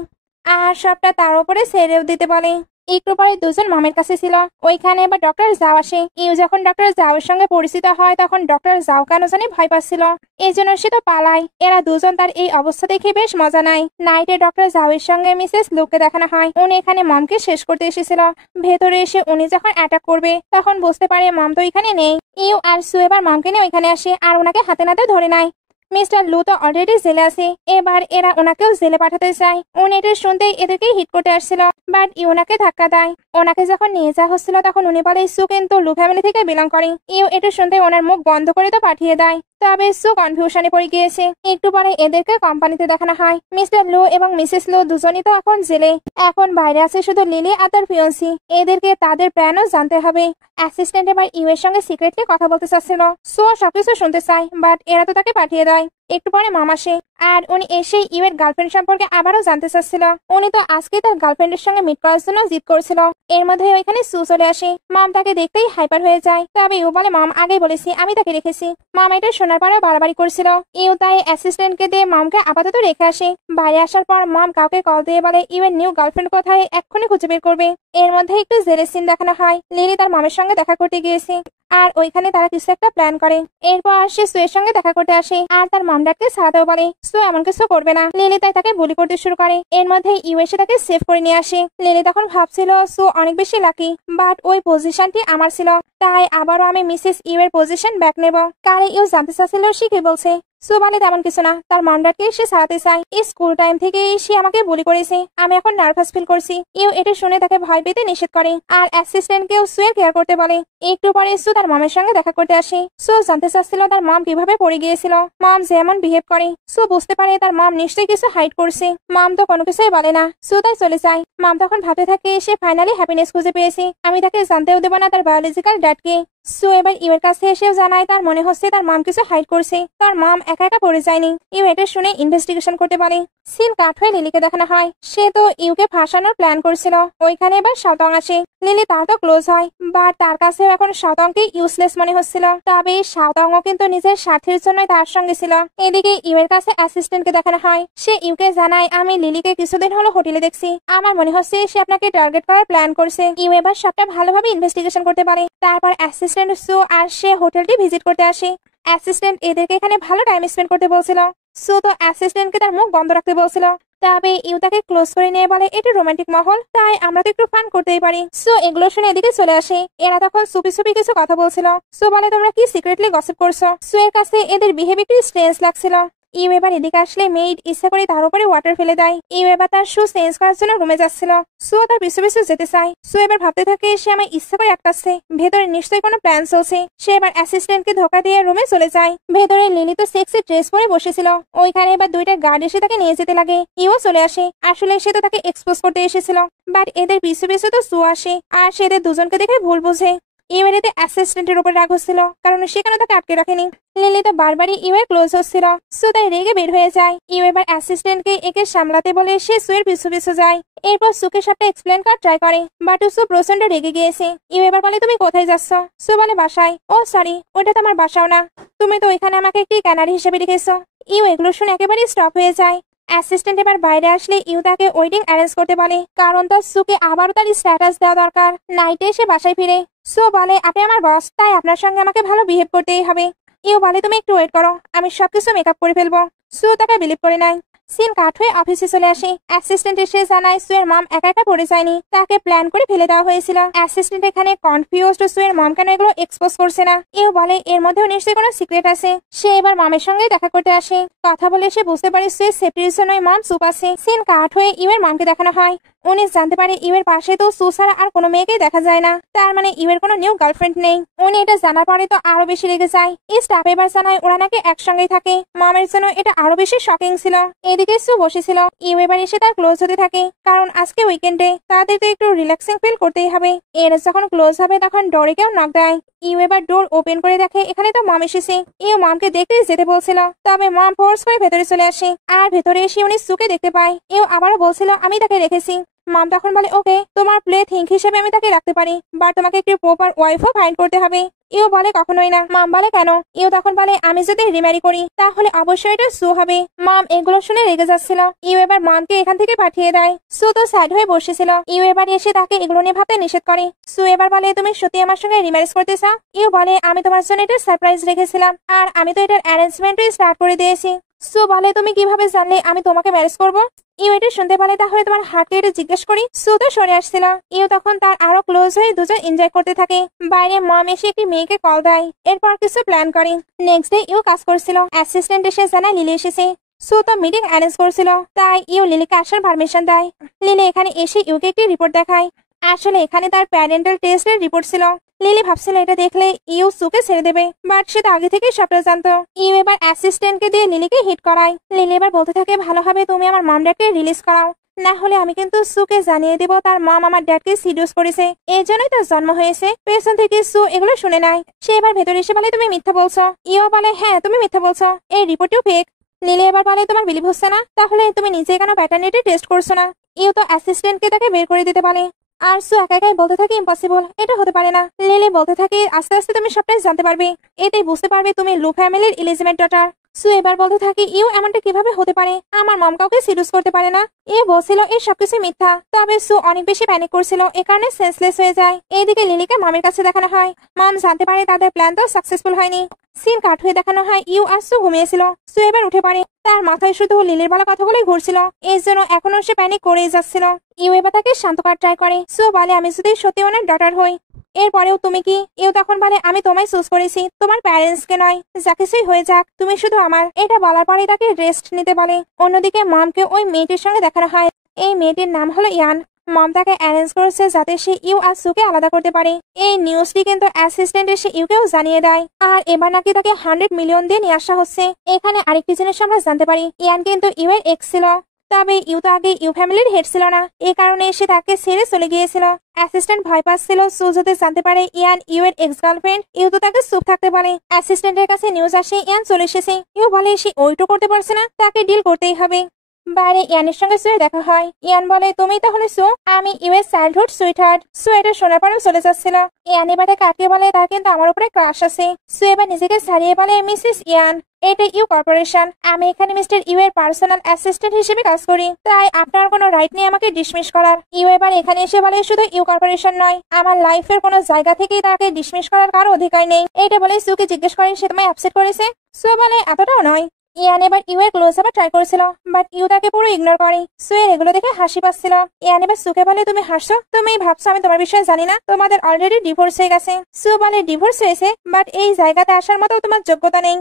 আর সবটা তার উপরে ছেড়েও দিতে বলে। একটু পরে দুজন মামের কাছে ছিল। ওইখানে এবার ডক্টর জাও আসে। ইউ যখন ডক্টর জাওয়ের সঙ্গে পরিচিত হয় তখন ডক্টর জাও কেন জানি ভয় পাচ্ছিল, এই জন্য সে তো পালায়। এরা দুজন তার এই অবস্থা দেখে বেশ মজা নেয়। নাইটে ডক্টর জাওয়ের সঙ্গে মিসেস লুকে দেখানো হয়। উনি এখানে মমকে শেষ করতে এসেছিল। ভেতরে এসে উনি যখন অ্যাটাক করবে তখন বুঝতে পারে মম তো এখানে নেই। ইউ আর সু এবার মমকে নিয়ে ওইখানে আসে আর ওনাকে হাতে নাতে ধরে নেয়। মিস্টার লু তো অলরেডি জেলে আছে, এবার এরা ওনাকেও জেলে পাঠাতে চায়। উনি এটা শুনতেই এদেরকে হিট করতে আসছিল, বাট ইউ ওনাকে ধাক্কা দেয়। ওনাকে যখন নিয়ে যাওয়া হচ্ছিল তখন উনি বলে সু কিন্তু লু ফ্যামিলি থেকে বিলং করে। ইউ এটা শুনতে ওনার মুখ বন্ধ করে তো পাঠিয়ে দেয়। তবে সু কনফিউশনে পড়ে গিয়েছে। একটু পরে এদেরকে কোম্পানিতে দেখানো হয়। মিস্টার লু এবং মিসেস লু দুজনই তো এখন জেলে। এখন বাইরে আছে শুধু লিলি আর তার ফিয়ন্সি। এদেরকে তাদের প্ল্যানও জানতে হবে। অ্যাসিস্ট্যান্ট এবার ইউ এর সঙ্গে সিক্রেটলি কথা বলতে চাচ্ছিল। সু সবকিছু শুনতে চায়, বাট এরা তো তাকে পাঠিয়ে দেয়। একটু পরে মাম আসে আর উনি এসে ইউ এর গার্লফ্রেন্ড সম্পর্কে আবারও জানতে চাচ্ছিল। উনি তো আজকে তার গার্লফ্রেন্ডের সঙ্গে মিট করার জন্য জিদ করছিল। এর মধ্যে ওইখানে সু চলে আসে। মাম তাকে দেখতেই হাইপার হয়ে যায়। তবে ইউ বলে মাম আগেই বলেছি আমি তাকে রেখেছি। মাম এটা শোনার পরে বাড়াবাড়ি করছিল। ইউ তাই অ্যাসিস্ট্যান্টকে দিয়ে মামকে আপাতত রেখে আসে। বাইরে আসার পর মাম কাউকে কল দিয়ে বলে ইউ এর নিউ গার্লফ্রেন্ড কোথায় এক্ষুনি খুঁজে বের করবে। এর মধ্যে একটু জেলের সিন দেখানো হয়। লিলি তার মামের সঙ্গে দেখা করতে গিয়েছে আর ওইখানে তারা কিছু একটা প্ল্যান করে। এরপর সে সুয়ের সঙ্গে দেখা করতে আসে আর তার মাম ডাককে ছাড়াতেও বলে। সু এমন কিছু করবে না। লিলি তাই তাকে বুলি করতে শুরু করে। এর মধ্যে ইউ এসে তাকে সেভ করে নিয়ে আসে। লিলি তখন ভাবছিল সু অনেক বেশি লাকি, বাট ওই পজিশনটি আমার ছিল, তাই আবারও আমি মিসেস ইউ এর পজিশন ব্যাক নেব। কারে ইউ জানতে চাচ্ছিল সে কি বলছে। সু বলে তেমন কিছু না, তার মামডাটকে সে ছাড়াতে চায়। এই স্কুল টাইম থেকে সে আমাকে বুলি করেছে, আমি এখন নার্ভাস ফিল করছি। ইউ এটা শুনে তাকে ভয় পেতে নিষেধ করে আর অ্যাসিস্ট্যান্টকেও সুয়ের কেয়ার করতে বলে। একটু পরে সু তার মামের সঙ্গে দেখা করতে আসে। সু জানতে চাচ্ছিল তার মম কিভাবে পড়ে গিয়েছিল, মম যেমন বিহেভ করে। সু বুঝতে পারে তার মম নিশ্চয়ই কিছু হাইড করছে। মম তো কোনো কিছুই বলে না। সু তাই চলে যায়। মম তখন ভাবতে থাকে সে ফাইনালি হ্যাপিনেস খুঁজে পেয়েছে, আমি তাকে জানতেও দেবো না তার বায়োলজিক্যাল ড্যাডকে। সো এবার ইউ এর কাছে এসেও জানায় তার মনে হচ্ছে তার মম কিছু হাইড করছে, তার মম একা একা পড়ে যায়নি। ইউ এটা শুনে ইনভেস্টিগেশন করতে পারে। সিন কাট হয়ে লিলিকে দেখানো হয়, সে তো ইউকে ফাঁসানোর প্ল্যান করছিল। ওইখানে এবার শাওতং আসে। লিলি তার তো ক্লোজ হয়, বাট তার কাছেও এখন শাওতংকে ইউজলেস মনে হচ্ছিল। তবে শাওতংও কিন্তু নিজের স্বার্থের জন্যই তার সঙ্গে ছিল। এদিকে ইউ এর কাছে অ্যাসিস্ট্যান্টকে দেখানো হয়, সে ইউকে জানায় আমি লিলিকে কিছুদিন হলো হোটেলে দেখছি, আমার মনে হচ্ছে সে আপনাকে টার্গেট করার প্ল্যান করছে। ইউ এবার সবটা ভালোভাবে ইনভেস্টিগেশন করতে পারে। তারপর অ্যাসিস্ট্যান্ট সু আর সে হোটেলটি ভিজিট করতে আসে। অ্যাসিস্ট্যান্ট এদেরকে এখানে ভালো টাইম স্পেন্ড করতে বলছিল। সু তো অ্যাসিস্ট্যান্টকে তার মুখ বন্ধ রাখতে বলছিল। তবে ইউ তাকে ক্লোজ করে নিয়ে বলে এটা রোমান্টিক মহল, তাই আমরা তো একটু ফান করতেই পারি। সো এগুলো শুনে এদিকে চলে আসে। এরা তখন সুপি সুপি কিছু কথা বলছিল। সো বলে তোমরা কি সিক্রেটলি গসিপ করছো? সো এর কাছে এদের বিহেভ একটু স্ট্রেঞ্জ লাগছিল। ইউ এবার এদিকে আসলে মেইড ইচ্ছা করে তার উপরে ওয়াটার ফেলে দেয়। ইউ এবার তার শু চেঞ্জ করার জন্য রুমে যাচ্ছিল। সো তার পিছু পিছু যেতে চায়। সো এবার ভাবতে থাকে সে আমায় ইচ্ছা করে আটকাচ্ছে, ভেতরে নিশ্চয়ই কোনো প্ল্যান চলছে। সে এবার অ্যাসিস্ট্যান্টকে ধোকা দিয়ে রুমে চলে যায়। ভেতরে লিলি তো সেক্সি ড্রেস পরে বসেছিল। ওইখানে এবার দুইটা গার্ড এসে তাকে নিয়ে যেতে লাগে। ইউ চলে আসে। আসলে সে তো তাকে এক্সপোজ করতে এসেছিল, বাট এদের পিছু পিছু তো সু আসে আর সে এদের দুজনকে দেখে ভুল বুঝে। ইউ এর অ্যাসিস্ট্যান্টের উপর রাগ হচ্ছিল, কারণ সে কেন তাকে আটকে রাখেনি। লিলি তো বারবারই ইউ এর ক্লোজ হচ্ছিল। সো তাই রেগে বের হয়ে যায়। ইউ এবার অ্যাসিস্ট্যান্টকে একে সামলাতে বলে সে সুয়ের পিছু পিছু যায়। এরপর সুকে সবটা এক্সপ্লেন করার ট্রাই করে, বাট সু প্রচন্ড রেগে গিয়েছে। ইউ এবার বলে তুমি কোথায় যাচ্ছ? সু বলে বাসায়। ও সরি, ওটা তোমার বাসাও না, তুমি তো ওইখানে আমাকে একটি ক্যানারি হিসেবে রেখেছো। ইউ এগুলো শুনে একেবারেই স্টপ হয়ে যায়। অ্যাসিস্ট্যান্ট এবার বাইরে আসলে ইউ তাকে ওয়েডিং অ্যারেঞ্জ করতে বলে, কারণ তার সুকে আবারও তার স্ট্যাটাস দেওয়া দরকার। নাইটে এসে বাসায় ফিরে। সো বলে আপনি আমার বস, তাই আপনার সঙ্গে আমাকে ভালো বিহেভ করতেই হবে। ইউ বলে তুমি একটু ওয়েট করো, আমি সবকিছু মেকআপ করে ফেলবো। সু তাকে বিলিভ করে নেয়। সিন কাট হয়ে অফিসে চলে আসে। অ্যাসিস্ট্যান্ট এসে জানায় সুয়ের মম একা একা পড়ে যায়নি, তাকে প্ল্যান করে ফেলে দেওয়া হয়েছিল। অ্যাসিস্ট্যান্ট এখানে কনফিউজড সুয়ের মম কেন এগুলো এক্সপোজ করছে না। ইউ বলে এর মধ্যেও নিশ্চয়ই কোনো সিক্রেট আছে। সে এবার মমের সঙ্গে দেখা করতে আসে। কথা বলে সে বুঝতে পারে সুয়ের সেফটির জন্যই মম চুপ আছে। সিন কাট হয়ে ইউ এর মমকে দেখানো হয়। উনি জানতে পারে ইউ এর পাশে তো সু ছাড়া আর কোনো মেয়েকেই দেখা যায় না, তার মানে ইউ এর কোনো নিউ গার্লফ্রেন্ড নেই। উনি এটা জানার পরে তো আরো বেশি রেগে যায়। এই স্টাফ এবার জানায় ওরা নাকি একসঙ্গেই থাকে। মমের জন্য এটা আরো বেশি শকিং ছিল। এদিকে সু বসেছিল। ইউ এবার এসে তার ক্লোজ হতে থাকে, কারণ আজকে উইকেন্ডে তাদের তো একটু রিল্যাক্সিং ফিল করতেই হবে। এর যখন ক্লোজ হবে তখন ডোরে কেউ নক দেয়। ইউ এবার ডোর ওপেন করে দেখে এখানে তো মম এসেছে। ইউ মমকে দেখতে যেতে বলছিল, তবে মম ফোর্স করে ভেতরে চলে আসে। আর ভেতরে এসে উনি সুকে দেখতে পায়। ইউ আবারও বলছিল আমি তাকে রেখেছি। মম তখন বলে ওকে, তোমার প্লে থিঙ্ক হিসেবে আমি তাকে রাখতে পারি, বাট তোমাকে একটি প্রপার ওয়াইফও ফাইন্ড করতে হবে। ইউ বলে কখনোই না। মম বলে কেন? ইউ তখন বলে আমি যদি রিম্যারি করি তাহলে অবশ্যই এটা সু হবে। মম এগুলো শুনে রেগে যাচ্ছিল। ইউ এবার মমকে এখান থেকে পাঠিয়ে দেয়। সু তো সাইড হয়ে বসেছিল। ইউ এবার এসে তাকে এগুলো নিয়ে ভাবতে নিষেধ করে। সু এবার বলে তুমি সত্যি আমার সঙ্গে রিম্যারেজ করতে চাও? ইউ বলে আমি তোমার জন্য এটা সারপ্রাইজ রেখেছিলাম, আর আমি তো এটার অ্যারেঞ্জমেন্টই স্টার্ট করে দিয়েছি। সু বলে তুমি কিভাবে জানলে আমি তোমাকে ম্যারেজ করব? ইউ এটা শুনতে পারে তাহলে তোমার হার্টকে এটা জিজ্ঞেস করি। সু তো সরে আসছিল। ইউ তখন তার আরো ক্লোজ হয়ে দুজন এনজয় করতে থাকে। বাইরে মম এসে একটি মেয়েকে কল দেয়। এরপর কিছু প্ল্যান করে। নেক্সট ডে ইউ কাজ করছিল। অ্যাসিস্ট্যান্ট এসে জানায় লিলি এসেছে। সু তো মিটিং অ্যারেঞ্জ করছিল, তাই ইউ লিলিকে আসার পারমিশন দেয়। লিলি এখানে এসে ইউকে একটি রিপোর্ট দেখায়। আসলে এখানে তার প্যারেন্টাল টেস্টের রিপোর্ট ছিল। লিলি ভাবছিল এটা দেখলে ইউ সুকে ছেড়ে দেবে, বাট সে তো আগে থেকে সবটা জানতো। ইউ এবার অ্যাসিস্ট্যান্টকে দিয়ে লিলিকে হিট করায়। লিলি এবার বলতে থাকে ভালো হবে তুমি আমার মম ড্যাডকে রিলিজ করাও, না হলে আমি কিন্তু সুকে জানিয়ে দেব তার মম আমার ড্যাডকে সিডিউস করেছে, এই জন্যই তার জন্ম হয়েছে। পেছন থেকে সু এগুলো শুনে নেয়। সে এবার ভেতরে এসে বলে তুমি মিথ্যা বলছো। ইউ বলে হ্যাঁ তুমি মিথ্যা বলছো, এই রিপোর্টটিও ফেক। লিলি এবার বলে তোমার বিলিভ হচ্ছে না, তাহলে তুমি নিজে কেন প্যাটার্নিটি টেস্ট করছো না? ইউ তো অ্যাসিস্ট্যান্টকে তাকে বের করে দিতে বলে। আর সু একা একাই বলতে থাকে ইম্পসিবল, এটা হতে পারে না। লিলি বলতে থাকে আস্তে আস্তে তুমি সবটাই জানতে পারবে, এতেই বুঝতে পারবে তুমি লু ফ্যামিলির ইলিজিমেন্ট ডটার। সু এবার বলতে থাকে ইউ এমনটা কিভাবে হতে পারে, আমার মম কাউকে সিডিউস করতে পারে না। ইউ বলছিল এই সবকিছু মিথ্যা, তবে সু অনেক বেশি প্যানিক করছিল, এ কারণে সেন্সলেস হয়ে যায়। এইদিকে লিলিকে মমের কাছে দেখানো হয়। মম জানতে পারে তাদের প্ল্যান তো সাকসেসফুল হয়নি। সিন কাট হয়ে দেখানো হয় ইউ আর সু ঘুমিয়েছিল। সু এবার উঠে পড়ে। তার মাথায় শুধু লিলির বলা কথাগুলোই ঘুরছিল, এর জন্য এখনো সে প্যানিক করেই যাচ্ছিল। ইউ এবার তাকে শান্ত করার ট্রাই করে। সু বলে আমি যদি সত্যি ওনার ডটার হই। এরপরেও তুমি কি? ইউ তখন বলে আমি তোমায় চুজ করেছি, তোমার প্যারেন্টস কে নয়। যা কিছুই হয়ে যাক তুমি শুধু আমার। এটা বলার পরে তাকে রেস্ট নিতে বলে। অন্যদিকে মমকে ওই মেয়েটির সঙ্গে দেখানো হয়। এই মেয়েটির নাম হলো ইয়ান। মম তাকে অ্যারেঞ্জ করেছে যাতে সে ইউ আর সুকে আলাদা করতে পারে। এই নিউজটি কিন্তু অ্যাসিস্ট্যান্ট এসে ইউকেও জানিয়ে দেয়। আর এবার নাকি তাকে 100 মিলিয়ন দিয়ে নিয়ে আসা হচ্ছে। এখানে আরেকটি জিনিস আমরা জানতে পারি, ইয়ান কিন্তু ইউ এর এক্স ছিল। তবে ইউ তো আগে ইউ ফ্যামিলির হেড ছিল না, এই কারণে সে তাকে ছেড়ে চলে গিয়েছিল। অ্যাসিস্ট্যান্ট ভয় পাচ্ছিল সু যদি জানতে পারে ইয়ান ইউ এর এক্স গার্লফ্রেন্ড, ইউ তো তাকে চুপ থাকতে বলে। অ্যাসিস্ট্যান্টের কাছে নিউজ আসে ইয়ান চলে এসেছে। ইউ বলে সে ওইটু করতে পারছে না, তাকে ডিল করতেই হবে। বাইরে ইয়ানের সঙ্গে সুয়ের দেখা হয়। ইয়ান বলে তুমি তাহলে সু, আমি ইউ এর চাইল্ডহুড সুইটহার্ট। সু এটা শোনার পরেও চলে যাচ্ছিল। ইয়ান এবার তাকে আটকে বলে তার কিন্তু আমার উপরে ক্রাশ আছে। সু এবার নিজেকে ছাড়িয়ে বলে মিসেস ইয়ান, এটা ইউ কর্পোরেশন, আমি এখানে মিস্টার ইউ এর পার্সোনাল অ্যাসিস্ট্যান্ট হিসেবে কাজ করি, তাই আপনার কোনো রাইট নেই আমাকে ডিসমিস করার। ইউ এবার এখানে এসে বলে শুধু ইউ কর্পোরেশন নয়, আমার লাইফের কোনো জায়গা থেকেই তাকে ডিসমিস করার কারো অধিকার নেই। এটা বলে সুকে জিজ্ঞেস করে সে তোমায় আপসেট করেছে। সু বলে এতটাও নয়। ইয়ান এবার ইউ এর ক্লোজ আবার ট্রাই করেছিল, বাট ইউ তাকে পুরো ইগনোর করে। সু এর এগুলো দেখে হাসি পাচ্ছিল। ইয়ান এবার সুকে বলে তুমি হাসছো, তুমি ভাবছো আমি তোমার বিষয়ে জানি না, তোমাদের অলরেডি ডিভোর্স হয়ে গেছে। সু বলে ডিভোর্স হয়েছে, বাট এই জায়গাতে আসার মতো তোমার যোগ্যতা নেই।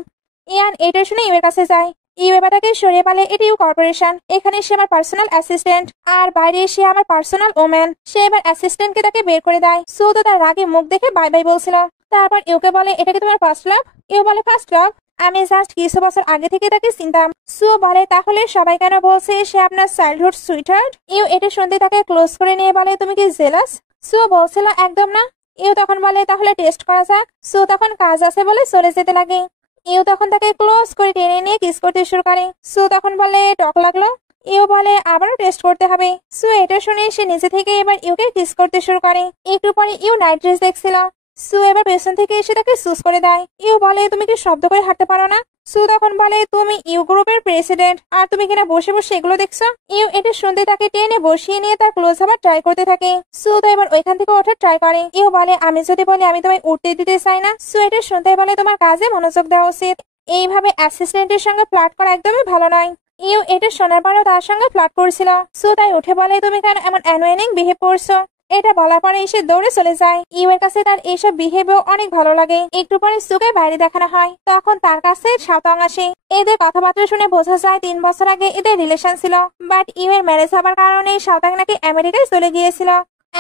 ইয়ান এটা শুনে ইউ এর কাছে যায়। ইউ এবার তাকে সরিয়ে বলে এটি ইউ কর্পোরেশন, এখানে সে আমার পার্সোনাল অ্যাসিস্ট্যান্ট, আর বাইরে সে আমার পার্সোনাল ওম্যান। সে এবার অ্যাসিস্ট্যান্টকে তাকে বের করে দেয়। সু তো তার রাগে মুখ দেখে বাই বাই বলছিল। তারপর ইউকে বলে এটা কি তোমার ফার্স্ট লাভ? ইউ বলে ফার্স্ট লাভ, আমি জাস্ট কিছু বছর আগে থেকে তাকে চিনতাম। সু বলে তাহলে সবাই কেন বলছে সে আপনার চাইল্ডহুড সুইটহার্ট? ইউ এটা শুনতে তাকে ক্লোজ করে নিয়ে বলে তুমি কি জেলাস? সু বলছিল একদম না। ইউ তখন বলে তাহলে টেস্ট করা যাক। সু তখন কাজ আছে বলে চলে যেতে লাগে। ইউ তখন তাকে ক্লোজ করে টেনে নিয়ে কিস করতে শুরু করে। সু তখন বলে টক লাগলো। ইউ বলে আবারও টেস্ট করতে হবে। সু এটা শুনে সে নিজে থেকে এবার ইউকে কিস করতে শুরু করে। একটু পরে ইউ নাইট ড্রেস দেখছিল। সু এবার পেছন থেকে এসে তাকে সুস করে দেয়। ইউ বলে তুমি কি শব্দ করে হাঁটতে পারো না? সু তখন বলে তুমি ইউ গ্রুপের প্রেসিডেন্ট, আর তুমি কিনা বসে বসে এগুলো দেখছো? ইউ এটা শুনতে তাকে টেনে বসিয়ে নিয়ে তার ক্লোজ আবার ট্রাই করতে থাকে। সু তো এবার ওইখান থেকে ওঠার ট্রাই করে। ইউ বলে আমি যদি বলি আমি তোমায় উঠতে দিতে চাই না। সু এটা শুনতে বলে তোমার কাজে মনোযোগ দেওয়া উচিত, এইভাবে অ্যাসিস্ট্যান্টের সঙ্গে ফ্লার্ট করা একদমই ভালো নয়। ইউ এটা শোনার পরেও তার সঙ্গে ফ্লার্ট করছিল। সু তাই উঠে বলে তুমি কেন এমন অ্যানোয়িং বিহেভ করছো? এটা বলার পরে এসে দৌড়ে চলে যায়। ইউ এর কাছে তার এইসব বিহেভিয়ার অনেক ভালো লাগে। একটু পরে সুকে বাইরে দেখানো হয়, তখন তার কাছে শাওতাং আসে। এদের কথাবার্তা শুনে বোঝা যায় 3 বছর আগে এদের রিলেশন ছিল, বাট ইউ এর ম্যারেজ হবার কারণে শাওতাং নাকি আমেরিকায় চলে গিয়েছিল।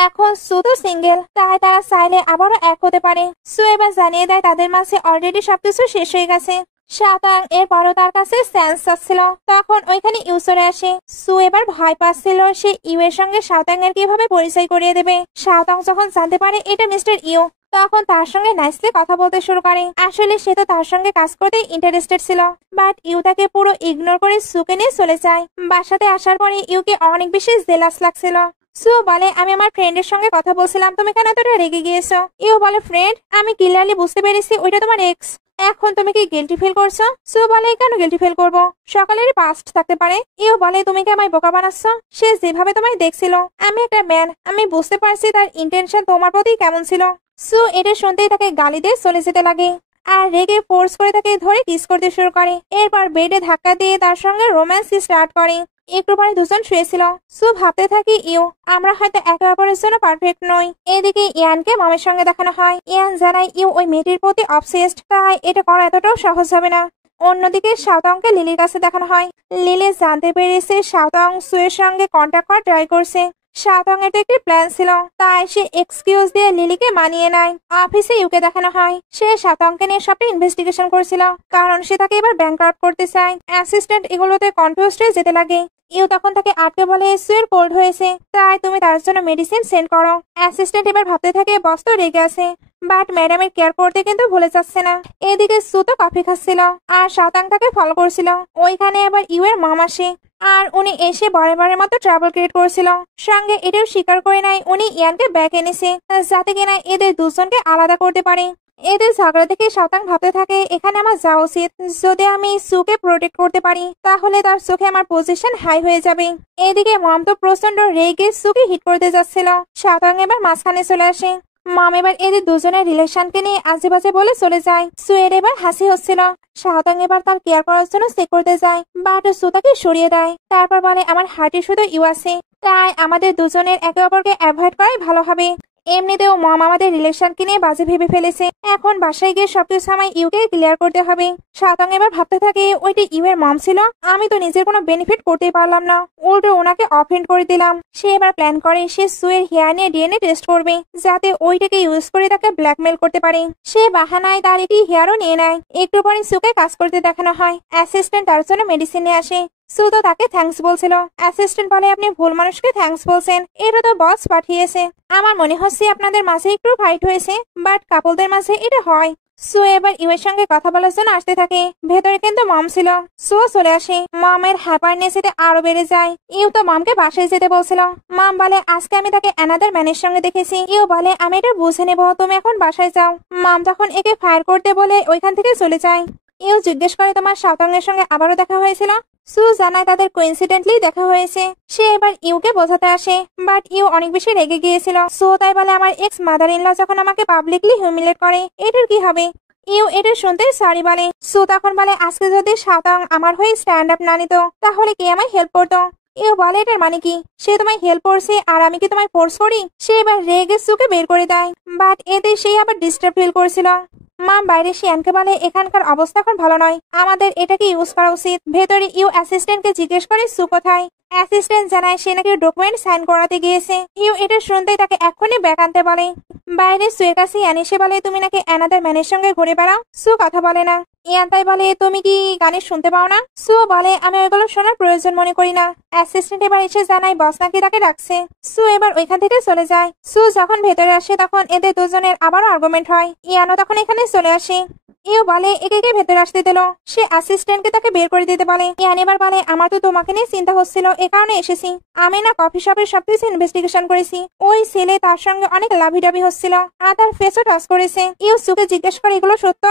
এখন সু তো সিঙ্গেল, তাই তারা চাইলে আবারও এক হতে পারে। সু এবার জানিয়ে দেয় তাদের মাঝে অলরেডি সবকিছু শেষ হয়ে গেছে। শাওতাং এরপরও তার কাছে সেন্স চাচ্ছিল, তখন ওইখানে ইউ চলে আসে। সু এবার ভয় পাচ্ছিল সে ইউ এর সঙ্গে শাওতাং এর কিভাবে পরিচয় করিয়ে দেবে। শাওতাং যখন জানতে পারে এটা মিস্টার ইউ, তখন তার সঙ্গে নাইসলি কথা বলতে শুরু করে। আসলে সে তো তার সঙ্গে কাজ করতে ইন্টারেস্টেড ছিল, বাট ইউ তাকে পুরো ইগনোর করে সুকে নিয়ে চলে যায়। বাসাতে আসার পরে ইউকে অনেক বেশি জেলাস লাগছিল। সু বলে আমি আমার ফ্রেন্ডের সঙ্গে কথা বলছিলাম, তুমি কেন এতটা রেগে গিয়েছো? ইউ বলে ফ্রেন্ড, আমি ক্লিয়ারলি বুঝতে পেরেছি ওইটা তোমার এক্স। এখন তুমি কি গিল্টি ফিল করছো? সু বলে কেন গিল্টি ফিল করবো, সকালের পাস্ট থাকতে পারে। ইউ বলে তুমি কি আমায় বোকা বানাচ্ছ? সে যেভাবে তোমায় দেখছিল, আমি একটা ম্যান, আমি বুঝতে পারছি তার ইন্টেনশন তোমার প্রতি কেমন ছিল। সু এটা শুনতেই তাকে গালি দিয়ে চলে যেতে লাগে, আর রেগে ফোর্স করে তাকে ধরে কিস করতে শুরু করে। এরপর বেডে ধাক্কা দিয়ে তার সঙ্গে রোম্যান্স স্টার্ট করে। একটু পরে দুজন শুয়েছিল। সু ভাবতে থাকি ইউ আমরা হয়তো একে অপরের জন্য পারফেক্ট নই। এদিকে ইয়ানকে মামের সঙ্গে দেখানো হয়। ইয়ান জানায় ইউ ওই মেয়েটির প্রতি অবসেসড, তাই এটা করা এতটাও সহজ হবে না। অন্যদিকে শাওতাংকে লিলির কাছে দেখানো হয়। লিলি জানতে পেরেছে শাওতাং সুয়ের সঙ্গে কন্ট্যাক্ট করা ট্রাই করছে। শাওতাং এর তো একটি প্ল্যান ছিল, তাই সে এক্সকিউজ দিয়ে লিলিকে মানিয়ে নেয়। অফিসে ইউকে দেখানো হয়। সে শাওতাংকে নিয়ে সবটা ইনভেস্টিগেশন করছিল, কারণ সে তাকে এবার ব্যাংকরাপ্ট করতে চায়। অ্যাসিস্ট্যান্ট এগুলোতে কনফিউজড হয়ে যেতে লাগে। ইউ তখন তাকে আটকে বলে সুয়ের কোল্ড হয়েছে, তাই তুমি তার জন্য মেডিসিন সেন্ড করো। অ্যাসিস্ট্যান্ট এবার ভাবতে থাকে বস তো রেগে আছে, বাট ম্যাডামের কেয়ার করতে কিন্তু ভুলে যাচ্ছে না। এদিকে সু তো কফি খাচ্ছিল, আর শাওতাং তাকে ফলো করছিল। ওইখানে আবার ইউ এর মম আসে, আর উনি এসে বারের মতো ট্রাবল ক্রিয়েট করছিল। সঙ্গে এটাও স্বীকার করে নাই উনি ইয়ানকে ব্যাক এনেছে, যাতে কিনা এদের দুজনকে আলাদা করতে পারে। এদের ঝগড়া দেখে শাওতাং ভাবতে থাকে এখানে আমার যাওয়া উচিত। যদি আমি সুকে প্রোটেক্ট করতে পারি তাহলে তার চোখে আমার পজিশন হাই হয়ে যাবে। এদিকে মম তো প্রচন্ড রেগে সুকে হিট করতে যাচ্ছিল। শাওতাং এবার মাঝখানে চলে আসে। মম এবার এদের দুজনের রিলেশনকে নিয়ে আজে বাজে বলে চলে যায়। সুয়ের এবার হাসি হচ্ছিল। শাওতাং এবার তার কেয়ার করার জন্য চেক করতে যায়, বাট সু তাকে সরিয়ে দেয়। তারপর বলে আমার হার্টে শুধু ইউ আছে, তাই আমাদের দুজনের একে অপরকে অ্যাভয়েড করাই ভালো হবে। এমনিতেও মম আমাদের রিলেশনকে নিয়ে বাজে ভেবে ফেলেছে, এখন বাসায় গিয়ে সবকিছু আমায় ইউকে ক্লিয়ার করতে হবে। শাওতাং এবার ভাবতে থাকে ওইটা ইউ এর মম ছিল, আমি তো নিজের কোনো বেনিফিট করতেই পারলাম না, উল্টো ওনাকে অফেন্ড করে দিলাম। সে এবার প্ল্যান করে সে সুয়ের হেয়ার নিয়ে ডিএনএ টেস্ট করবে, যাতে ওইটাকে ইউজ করে তাকে ব্ল্যাকমেল করতে পারে। সে বাহানায় তার একটি হেয়ারও নিয়ে নেয়। একটু পরে সুকে কাজ করতে দেখানো হয়। অ্যাসিস্ট্যান্ট তার জন্য মেডিসিন নিয়ে আসে। সু তো তাকে থ্যাঙ্কস বলছিল। অ্যাসিস্ট্যান্ট বলে আপনি ভুল মানুষকে থ্যাঙ্কস বলছেন, এটা তো বস পাঠিয়েছে। আমার মনে হচ্ছে আপনাদের মাঝে একটু ফাইট হয়েছে, বাট কাপলদের মাঝে এটা হয়। সু এবার ইউ এর সঙ্গে কথা বলার জন্য আসতে থাকে। ভেতরে কিন্তু মম ছিল। সু চলে আসে। মমের হ্যাপারনেস এটা আরো বেড়ে যায়। ইউ তো মমকে বাসায় যেতে বলছিল। মম বলে আজকে আমি তাকে অ্যানাদার ম্যানের সঙ্গে দেখেছি। ইউ বলে আমি এটা বুঝে নেবো, তুমি এখন বাসায় যাও। মম তখন একে ফায়ার করতে বলে ওইখান থেকে চলে যায়। ইউ জিজ্ঞেস করে তোমার সাউতাংয়ের সঙ্গে আবারও দেখা হয়েছিল? সু জানায় তাদের কোইন্সিডেন্টলি দেখা হয়েছে। সে এবার ইউকে বোঝাতে আসে, বাট ইউ অনেক বেশি রেগে গিয়েছিল। সো তাই বলে আমার এক্স মাদার ইন ল যখন আমাকে পাবলিকলি হিউমিলেট করে, এটার কি হবে? ইউ এটা শুনতে সরি বলে। সু তখন বলে আজকে যদি সাউতাং আমার হয়ে স্ট্যান্ড আপ না নিত তাহলে কে আমায় হেল্প করতো? ইউ বলে এটার মানে কি? সে তোমায় হেল্প করছে আর আমি কি তোমায় ফোর্স করি? সে এবার রেগে সুকে বের করে দেয়, বাট এতে সে আবার ডিস্টার্ব ফিল করছিল। মাম বাইরে শিয়ানকে বলে এখানকার অবস্থা এখন ভালো নয়, আমাদের এটাকে ইউজ করা উচিত। ভেতরে ইউ অ্যাসিস্ট্যান্টকে জিজ্ঞেস করে সু কোথায়। অ্যাসিস্ট্যান্ট জানায় সে নাকি ডকুমেন্ট সাইন করাতে গিয়েছে। ইউ এটা শুনতেই তাকে এক্ষুনি ব্যাক আনতে বলে। বাইরে সুয়ের কাছে ইয়ান এসে বলে তুমি নাকি অ্যানাদার ম্যানের সঙ্গে ঘুরে বেড়াও। সু কথা বলে না। ইয়ান তাই বলে তুমি কি গানে শুনতে পাও না? সু বলে আমি ওইগুলো শোনার প্রয়োজন মনে করি না। অ্যাসিস্ট্যান্ট এবার এসে জানায় বস নাকি তাকে ডাকছে। সু এবার ওইখান থেকে চলে যায়। সু যখন ভেতরে আসে তখন এদের দুজনের আবারও আর্গুমেন্ট হয়। ইয়ানও তখন এখানে চলে আসে। ইউ বলে একে ভেতরে আসতে দিল। সে অ্যাসিস্ট্যান্টকে তাকে বের করে দিতে বলে। ইয়ান এবার বলে আমার তো তোমাকে নিয়ে চিন্তা হচ্ছিল, এ কারণে এসেছি। আমি না কফি শপের সবকিছু ইনভেস্টিগেশন করেছি। ওই ছেলে তার সঙ্গে অনেক লাভিডাভি হচ্ছিল আর তার ফেসও টাচ করেছে। ইউ সুকে জিজ্ঞেস করে এগুলো সত্য?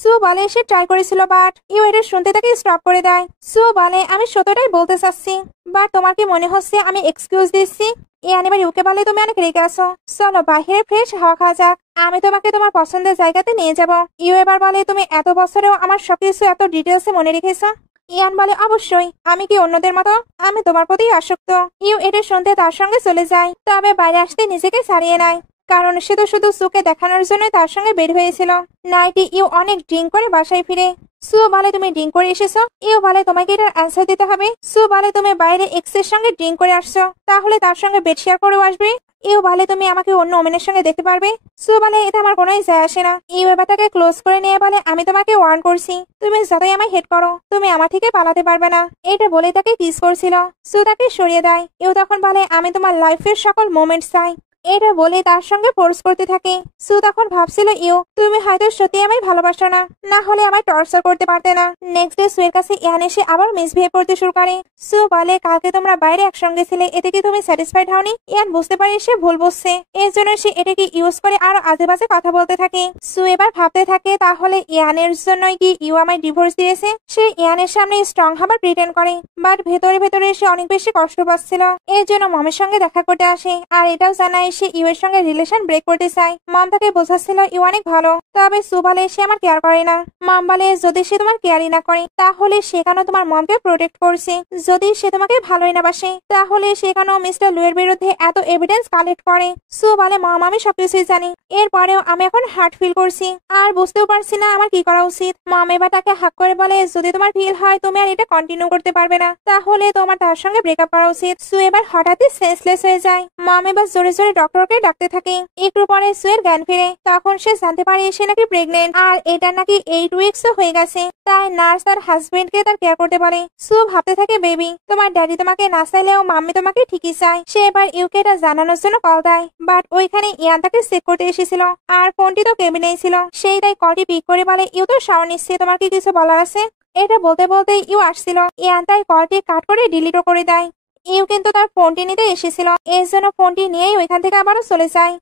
সু বলে সে ট্রাই করেছিল, বাট ইউ এটা শুনতে তাকে স্টপ করে দেয়। সু বলে আমি সত্যটাই বলতে চাচ্ছি, বাট তোমার কি মনে হচ্ছে আমি এক্সকিউজ দিচ্ছি? ইয়ান এবার ইউকে বলে তুমি অনেক রেগে আছো, চলো বাহিরে ফ্রেশ হাওয়া খাওয়া যাক, আমি তোমাকে তোমার পছন্দের জায়গাতে নিয়ে যাব। ইউ এবার বলে তুমি এত বছরেও আমার সবকিছু এত ডিটেলসে মনে রেখেছো? ইয়ান বলে অবশ্যই, আমি কি অন্যদের মতো? আমি তোমার প্রতি আসক্ত। ইউ এটা শুনতে তার সঙ্গে চলে যায়, তবে বাইরে আসতে নিজেকে ছাড়িয়ে নেয়, কারণ সে তো শুধু সুকে দেখানোর জন্য তার সঙ্গে বের হয়েছিল। নাইটে ইউ অনেক ড্রিঙ্ক করে বাসায় ফিরে। সু বলে তুমি ড্রিঙ্ক করে এসেছো? ইউ বলে তোমাকে এটার অ্যান্সার দিতে হবে। সু বলে তুমি বাইরে এক্সের সঙ্গে ড্রিঙ্ক করে আসছো, তাহলে তার সঙ্গে বেড শেয়ার করেও আসবে। ইউ বলে তুমি আমাকে অন্য ওমেনের সঙ্গে দেখতে পারবে। সু বলে এটা আমার কোনোই যায় আসে না। ইউ এবার তাকে ক্লোজ করে নিয়ে বলে আমি তোমাকে ওয়ার্ন করছি, তুমি যতই আমায় হেড করো তুমি আমার থেকে পালাতে পারবে না। এটা বলে তাকে কিস করছিল। সু তাকে সরিয়ে দেয়। ইউ তখন বলে আমি তোমার লাইফের সকল মোমেন্টস চাই। এটা বলে তার সঙ্গে ফোর্স করতে থাকে। সু তখন ভাবছিল ইউ তুমি হয়তো সত্যি আমায় ভালোবাসো না, না হলে আমায় টর্চার করতে পারতে না। নেক্সট ডে সুয়ের কাছে ইয়ান এসে আবার মিসবিহেভ করতে শুরু করে। সু বলে কালকে তোমরা বাইরে একসঙ্গে ছিলে, এতে কি তুমি স্যাটিসফাইড হওনি? ইয়ান বুঝতে পারে সে ভুল বুঝছে, এর জন্য সে এটাকে ইউজ করে আরো আজে বাজে কথা বলতে থাকে। সু এবার ভাবতে থাকে তাহলে ইয়ানের জন্যই কি ইউ আমায় ডিভোর্স দিয়েছে। সে ইয়ানের সামনে স্ট্রং হবার প্রিটেন্ড করে, বাট ভেতরে ভেতরে সে অনেক বেশি কষ্ট পাচ্ছিল। এর জন্য মমের সঙ্গে দেখা করতে আসে, আর এটাও জানায় সে ইউ এর সঙ্গে রিলেশন ব্রেক করতে চায়। মম তাকে বোঝাচ্ছিল ইউ অনেক ভালো, তবে সু বলে সে আমার কেয়ার করে না। মম বলে যদি সে তোমার কেয়ারই না করে তাহলে সে কেন তোমার মমকে প্রোটেক্ট করছে? যদি সে তোমাকে ভালোই না বাসে তাহলে সে কেন মিস্টার লুয়ের বিরুদ্ধে এত এভিডেন্স কালেক্ট করে? সু বলে মম আমি সবকিছুই জানি, এরপরেও আমি এখন হার্ট ফিল করছি আর বুঝতেও পারছি না আমার কি করা উচিত। মম এবার তাকে হাক করে বলে যদি তোমার ফিল হয় তুমি আর এটা কন্টিনিউ করতে পারবে না তাহলে তোমার তার সঙ্গে ব্রেকআপ করা উচিত। সু এবার হঠাৎই সেন্সলেস হয়ে যায়। মম এবার জোরে জোরে ডক্টরকে ডাকতে থাকে। একটু পরে সুয়ের জ্ঞান ফিরে, তখন সে জানতে পারে সে নাকি প্রেগনেন্ট আর এটা নাকি 8 উইকস হয়ে গেছে। তাই নার্স তার হাজবেন্ডকে তার কেয়ার করতে বলে। সু ভাবতে থাকে বেবি তোমার ড্যাডি তোমাকে না চাইলেও মাম্মি তোমাকে ঠিকই চায়। সে এবার ইউকে এটা জানানোর জন্য কল দেয়, বাট ওইখানে ইয়ান তাকে চেক করতে এসেছিল আর ফোনটি তো কেবিনেই ছিল। সেই তাই কলটি পিক করে বলে ইউ তো শাওয়ার নিচ্ছে, তোমার কি কিছু বলার আছে? এটা বলতে বলতে ইউ আসছিল। ইয়ান তাই কলটি কাট করে ডিলিটও করে দেয়। ইউ কিন্তু তার ফোনটি নিতে এসেছিল, এর জন্য ফোনটি নিয়েই ওইখান থেকে আবারও চলে যায়।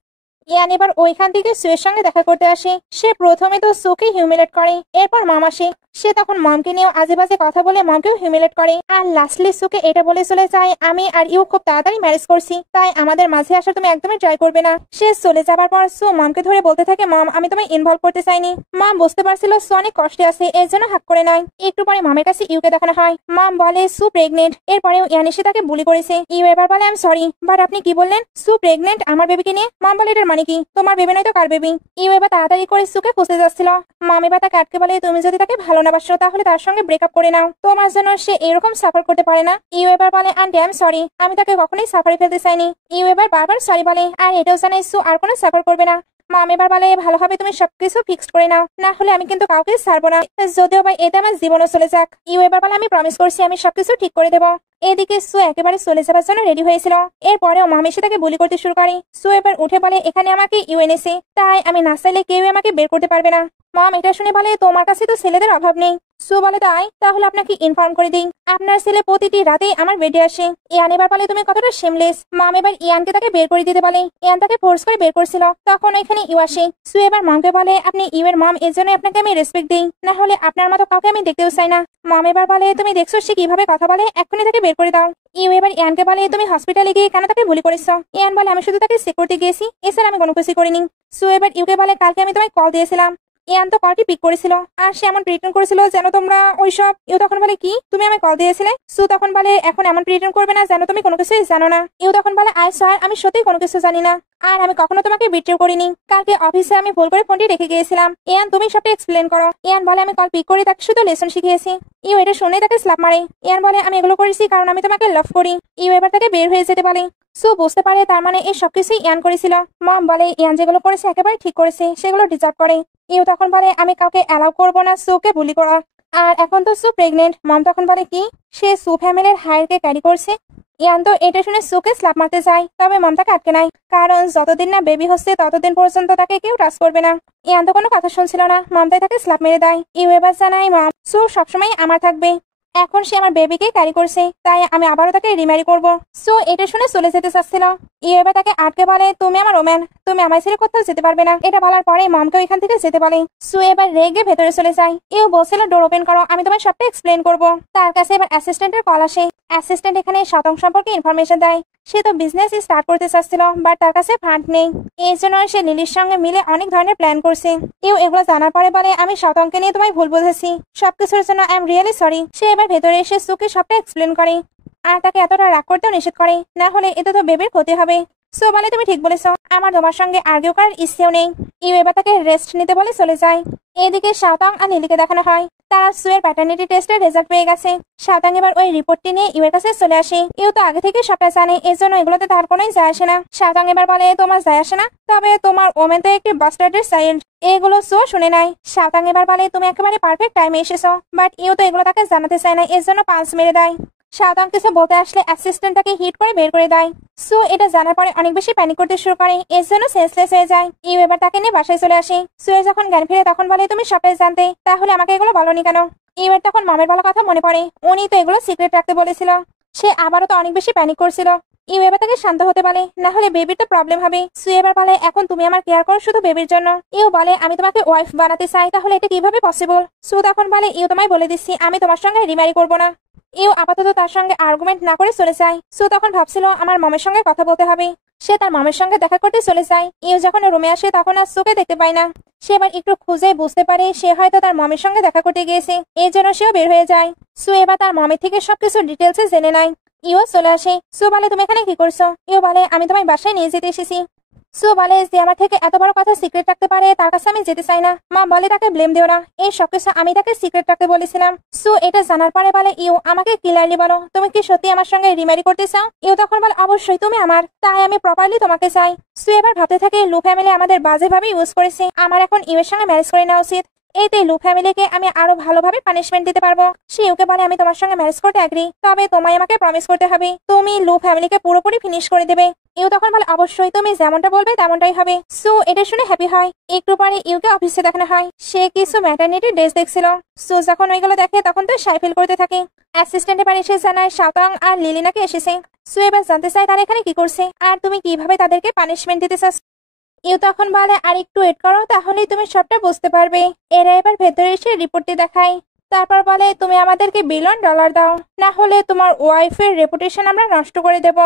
ইয়ান এবার ওইখান থেকে সুয়ের সঙ্গে দেখা করতে আসে। সে প্রথমে তো সুকে হিউমিলেট করে, এরপর মম আসে। সে তখন মমকে নিয়েও আজে বাজে কথা বলে মমকেও হিউমিলেট করে, আর লাস্টলি সুকে এটা বলে চলে যায় আমি আর ইউ খুব তাড়াতাড়ি ম্যারেজ করছি, তাই আমাদের মাঝে আসা তুমি একদমই ট্রাই করবে না। সে চলে যাবার পর সু মমকে ধরে বলতে থাকে মম আমি তোমায় ইনভলভ করতে চাইনি। মম বুঝতে পারছিল সু অনেক কষ্টে আছে, এর জন্য হাক করে নেয়। একটু পরে মমের কাছে ইউকে দেখানো হয়। মম বলে সু প্রেগনেন্ট, এরপরেও ইয়ান এসে তাকে বুলি করেছে। ইউ এবার বলে আই এম সরি, বাট আপনি কি বললেন? সু প্রেগনেন্ট আমার বেবিকে নিয়ে? মম বলে এটার মানে কি? তোমার বেবি নয় তো কার বেবি? ইউ এবার তাড়াতাড়ি করে সুকে খুঁজতে যাচ্ছিল। মম এবার তাকে আটকে বলে তুমি যদি তাকে ভালো না বাসো তাহলে তার সঙ্গে ব্রেকআপ করে নাও, তোমার জন্য সে এরকম সাফার করতে পারে না। ইউ এবার বলে আন্টি আই এম সরি, আমি তাকে কখনোই সাফারে ফেলতে চাইনি। ইউ এবার বারবার সরি বলে, আর এটাও জানাই সু আর কোনো সাফার করবে না। মম এবার বলে ভালোভাবে তুমি সবকিছু ফিক্সড করে নাও, না হলে আমি কিন্তু কাউকে ছাড়বো না, যদিও বা এতে আমার জীবনও চলে যাক। ইউ এবার বলে আমি প্রমিস করছি আমি সবকিছু ঠিক করে দেবো। এদিকে সু একেবারে চলে যাবার জন্য রেডি হয়েছিল, এরপরেও মম এসে তাকে বুলি করতে শুরু করে। সু এবার উঠে বলে এখানে আমাকে ইউ এনেছে, তাই আমি না চাইলে কেউ আমাকে বের করতে পারবে না। মম এটা শুনে বলে তোমার কাছে তো ছেলেদের অভাব নেই। সু বলে তাই, তাহলে আপনাকে ইনফর্ম করে দিই আপনার ছেলে প্রতিটি রাতেই আমার বেডে আসে। ইয়ান এবার বলে তুমি কতটা শেমলেস। মম এবার ইয়ানকে তাকে বের করে দিতে বলে, ইয়ান তাকে ফোর্স করে বের করছিল, তখন ওইখানে ইউ আসে। সু এবার মমকে বলে আপনি ইউ এর মম, এর জন্য আপনাকে আমি রেসপেক্ট দিই, না হলে আপনার মতো কাউকে আমি দেখতেও চাই না। মম এবার বলে তুমি দেখছো সে কিভাবে কথা বলে, এক্ষুনি তাকে বের করে দাও। ইউ এবার ইয়ানকে বলে তুমি হসপিটালে গিয়ে কেন তাকে বুলি করেছো। ইয়ান বলে আমি শুধু তাকে চেক করতে গিয়েছি, এছাড়া আমি কোনো কিছু করিনি। সু এবার ইউকে বলে কালকে আমি তোমায় কল দিয়েছিলাম, ইয়ান তো কলটি পিক করেছিল, আর সে এমন প্রিটেন্ড করেছিল যেন তোমরা ওইসব। ইউ তখন বলে কি তুমি আমায় কল দিয়েছিলে। সু তখন বলে এখন এমন প্রিটেন্ড করবে না যেন তুমি কোনো কিছুই জানো না। ইউ তখন বলে আই স্যার আমি সত্যিই কোনো কিছু জানি না, আর আমি কখনো তোমাকে বিট্রেও করিনি, কালকে অফিসে আমি ভুল করে ফোনটি রেখে গিয়েছিলাম। ইয়ান তুমি সবটা এক্সপ্লেন করো। ইয়ান বলে আমি কল পিক করে তাকে শুধু লেসন শিখিয়েছি। ইউ এটা শুনে তাকে স্ল্যাপ মারে। ইয়ান বলে আমি এগুলো করেছি কারণ আমি তোমাকে লাভ করি। ইউ এবার তাকে বের হয়ে যেতে বলে। সু বুঝতে পারে তার মানে এই সবকিছুই ইয়ান করেছিল। মম বলে ইয়ান যেগুলো করেছে একেবারে ঠিক করেছে, সেগুলো ডিজার্ভ করে। ইউ তখন বলে আমি কাউকে অ্যালাউ করবো না সুকে বুলি করা, আর এখন তো সু প্রেগনেন্ট। মম তখন বলে কি সে সু ফ্যামিলির হায়ারকে ক্যারি করছে। ইয়ান তো এটা শুনে সুকে স্ল্যাপ মারতে যায়, তবে মম তাকে আটকে নাই, কারণ যতদিন না বেবি হচ্ছে ততদিন পর্যন্ত তাকে কেউ টাচ করবে না। ইয়ান তো কোনো কথা শুনছিল না, মম তাই তাকে স্ল্যাপ মেরে দেয়। ইউ এবার জানাই মম সু সবসময় আমার থাকবে, এখন সে আমার বেবিকে ক্যারি করছে, তাই আমি আবারও তাকে রিম্যারি করব। সো এটা শুনে চলে যেতে চাচ্ছিল। ইউ এবার তাকে আটকে বলে তুমি আমার ওম্যান, তুমি আমার ছেড়ে কোথাও যেতে পারবে না। এটা বলার পরে মমকে ওইখান থেকে যেতে বলে। সু এবার রেগে ভেতরে চলে যায়। ইউ বলছিল ডোর ওপেন করো, আমি তোমার সবটা এক্সপ্লেন করব। তার কাছে এবার অ্যাসিস্ট্যান্টের কল আসে। অ্যাসিস্ট্যান্ট এখানে শতাংশ সম্পর্কে ইনফরমেশন দেয়। সে তো বিজনেস স্টার্ট করতে চাচ্ছিল, বাট তার কাছে ফান্ড নেই, এই জন্য সে লিলির সঙ্গে মিলে অনেক ধরনের প্ল্যান করছে। ইউ এগুলো জানার পরে বলে আমি শতাংকে নিয়ে তোমায় ভুল বুঝেছি, সবকিছুর জন্য আই এম রিয়েলি সরি। সে এবার ভেতরে এসে সুকে সবটা এক্সপ্লেন করে, আর তাকে এতটা রাগ করতেও নিষেধ করে, না হলে এতে তো বেবির ক্ষতি হবে। সো বলে তুমি ঠিক বলেছ, আমার তোমার সঙ্গে আর্গিউ করার ইচ্ছেও নেই। ইউ এবার তাকে রেস্ট নিতে বলে চলে যায়। এদিকে শাওতাং আর লিলিকে দেখানো হয় তারা সুয়ের প্যাটার্নিটি টেস্টের রেজাল্ট পেয়ে গেছে। শাওতাং এবার ওই রিপোর্টটি নিয়ে ইউ এর কাছে চলে আসে। ইউ তো আগে থেকে সবটা জানে, এর জন্য এগুলোতে তার কোনোই যায় আসে না। শাওতাং এবার বলে তোমার যায় আসে না, তবে তোমার ওমেন তো একটি বাস্টার্ডের চাইল্ড। এগুলো সো শুনে নাই। শাওতাং এবার বলে তুমি একেবারে পারফেক্ট টাইমে এসেছো, বাট ইউ তো এগুলো তাকে জানাতে চায় না, এর জন্য পাঞ্চ মেরে দেয়। শাওতাং কিছু বলতে আসলে অ্যাসিস্ট্যান্ট তাকে হিট করে বের করে দেয়। সো এটা জানার পরে অনেক বেশি প্যানিক করতে শুরু করে, এর জন্য সেন্সলেস হয়ে যায়। ইউ এবার তাকে নিয়ে বাসায় চলে আসে। সুয়ের যখন জ্ঞান ফিরে তখন বলে তুমি সবটাই জানতে, তাহলে আমাকে এগুলো বলনি কেন। এবার তখন মমের বলা কথা মনে পড়ে, উনি তো এগুলো সিক্রেট রাখতে বলেছিল। সে আবারও তো অনেক বেশি প্যানিক করছিল। ইউ এবার তাকে শান্ত হতে বলে, না হলে বেবির তো প্রবলেম হবে। সু এবার বলে এখন তুমি আমার কেয়ার করো শুধু বেবির জন্য। ইউ বলে আমি তোমাকে ওয়াইফ বানাতে চাই, তাহলে এটা কিভাবে পসিবল। সু তখন বলে ইউ তোমায় বলে দিচ্ছি আমি তোমার সঙ্গে রিম্যারি করবো না। ইউ আপাতত তার সঙ্গে আর্গুমেন্ট না করে চলে যায়। সু তখন ভাবছিল আমার মমের সঙ্গে কথা বলতে হবে। সে তার মমের সঙ্গে দেখা করতে চলে যায়। ইউ যখন রুমে আসে তখন আর সুকে দেখতে পায় না। সে এবার একটু খুঁজে বুঝতে পারে সে হয়তো তার মমের সঙ্গে দেখা করতে গিয়েছে, এর জন্য সেও বের হয়ে যায়। সু এবার তার মমের থেকে সবকিছু ডিটেলসে জেনে নেয়। ইউ চলে আসে। সু বলে তুমি এখানে কি করছো। ইউ বলে আমি তোমায় বাসায় নিয়ে যেতে এসেছি। সু বলে যে আমার থেকে এত বড় কথা সিক্রেট রাখতে পারে তার কাছে আমি যেতে চাই না। মা বলে তাকে ব্লেম দিও না, এই সবকিছু আমি তাকে সিক্রেট রাখতে বলেছিলাম। সু এটা জানার পরে বলে ইউ আমাকে ক্লিয়ারলি বলো তুমি কি সত্যি আমার সঙ্গে রিম্যারি করতে চাও। ইউ তখন বলে অবশ্যই তুমি আমার, তাই আমি প্রপারলি তোমাকে চাই। সু এবার ভাবতে থাকে লু ফ্যামিলি আমাদের বাজেভাবে ইউজ করেছে, আমার এখন ইউ এর সঙ্গে ম্যারেজ করে নেওয়া উচিত। এতে লু ফ্যামিলিকে আমি আরো ভালোভাবে পানিশমেন্ট দিতে পারবো। সে ইউকে বলে আমি তোমার সঙ্গে ম্যারেজ করতে এগ্রি, তবে তোমায় আমাকে প্রমিস করতে হবে তুমি লু ফ্যামিলিকে পুরোপুরি ফিনিশ করে দেবে। ইউ তখন বলে অবশ্যই তুমি যেমনটা বলবে তেমনটাই হবে। সু এটা শুনে হ্যাপি হয়। একটু পরে ইউকে অফিসে দেখানো হয় সে কিছু ম্যাটারনিটি ড্রেস দেখছিল। সু যখন ওইগুলো দেখে তখন তো সাই ফিল করতে থাকে। অ্যাসিস্ট্যান্ট এবার এসে জানায় শাওতাং আর লিলি নাকি এসেছে। সু এবার জানতে চায় তারা এখানে কি করছে আর তুমি কিভাবে তাদেরকে পানিশমেন্ট দিতে চাচ্ছ। ইউ তখন বলে আর একটু ওয়েট করো, তাহলেই তুমি সবটা বুঝতে পারবে। এরা এবার ভেতরে এসে রিপোর্টটি দেখায়। তারপর বলে তুমি আমাদেরকে $1 দাও, না হলে তোমার ওয়াইফের রেপুটেশন আমরা নষ্ট করে দেব।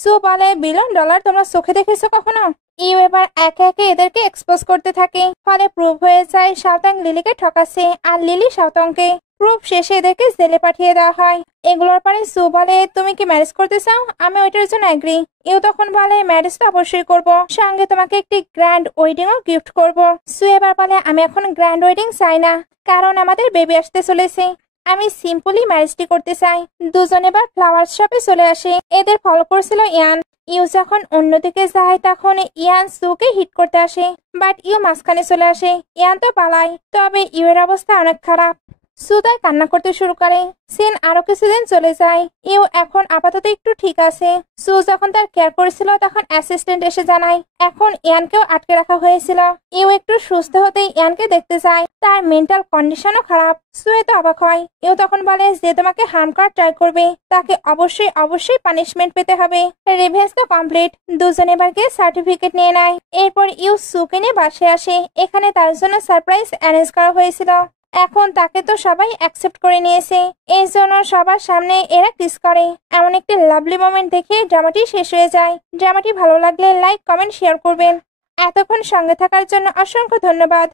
সু বলে $1 তোমরা চোখে দেখেছো কখনো। ইউ এবার একে একে এদেরকে এক্সপোজ করতে থাকে, ফলে প্রুভ হয়ে যায় শাওতাং লিলিকে ঠকাচ্ছে আর লিলি শাওতাংকে। প্রুফ শেষে এদেরকে জেলে পাঠিয়ে দেওয়া হয়। এগুলোর পরে সু বলে তুমি কি ম্যারেজ করতে চাও, আমি ওইটার জন্য এগ্রি। ইউ তখন বলে ম্যারেজ তো অবশ্যই করব, সঙ্গে তোমাকে একটি গ্র্যান্ড ওয়েডিং ও গিফট করব। সু এবার বলে আমি এখন গ্র্যান্ড ওয়েডিং চাই না, কারণ আমাদের বেবি আসতে চলেছে, আমি সিম্পলি ম্যারেজটি করতে চাই। দুজন এবার ফ্লাওয়ার শপে চলে আসে। এদের ফলো করছিল ইয়ান। ইউ যখন অন্যদিকে যায় তখন ইয়ান সুকে হিট করতে আসে, বাট ইউ মাঝখানে চলে আসে। ইয়ান তো পালায়, তবে ইউ এর অবস্থা অনেক খারাপ। সু তাই কান্না করতে শুরু করে। সিন আরো কিছুদিন চলে যায়। ইউ এখন আপাতত একটু ঠিক আছে। সু যখন তার কেয়ার করেছিল তখন অ্যাসিস্ট্যান্ট এসে জানায় এখন ইয়ানকেও আটকে রাখা হয়েছিল। ইউ একটু সুস্থ হতেই ইয়ানকে দেখতে যায়, তার মেন্টাল কন্ডিশনও খারাপ। সু এত অবাক হয়। ইউ তখন বলে যে তোমাকে হার্ম করার ট্রাই করবে তাকে অবশ্যই অবশ্যই পানিশমেন্ট পেতে হবে। রিভেঞ্জ তো কমপ্লিট। দুজন এবার গিয়ে সার্টিফিকেট নিয়ে নেয়। এরপর ইউ সুকে নিয়ে বাসে আসে। এখানে তার জন্য সারপ্রাইজ অ্যারেঞ্জ করা হয়েছিল। এখন তাকে তো সবাই অ্যাকসেপ্ট করে নিয়েছে, এই জন্য সবার সামনে এরা কিস করে। এমন একটি লাভলি মোমেন্ট দেখে ড্রামাটি শেষ হয়ে যায়। ড্রামাটি ভালো লাগলে লাইক কমেন্ট শেয়ার করবেন। এতক্ষণ সঙ্গে থাকার জন্য অসংখ্য ধন্যবাদ।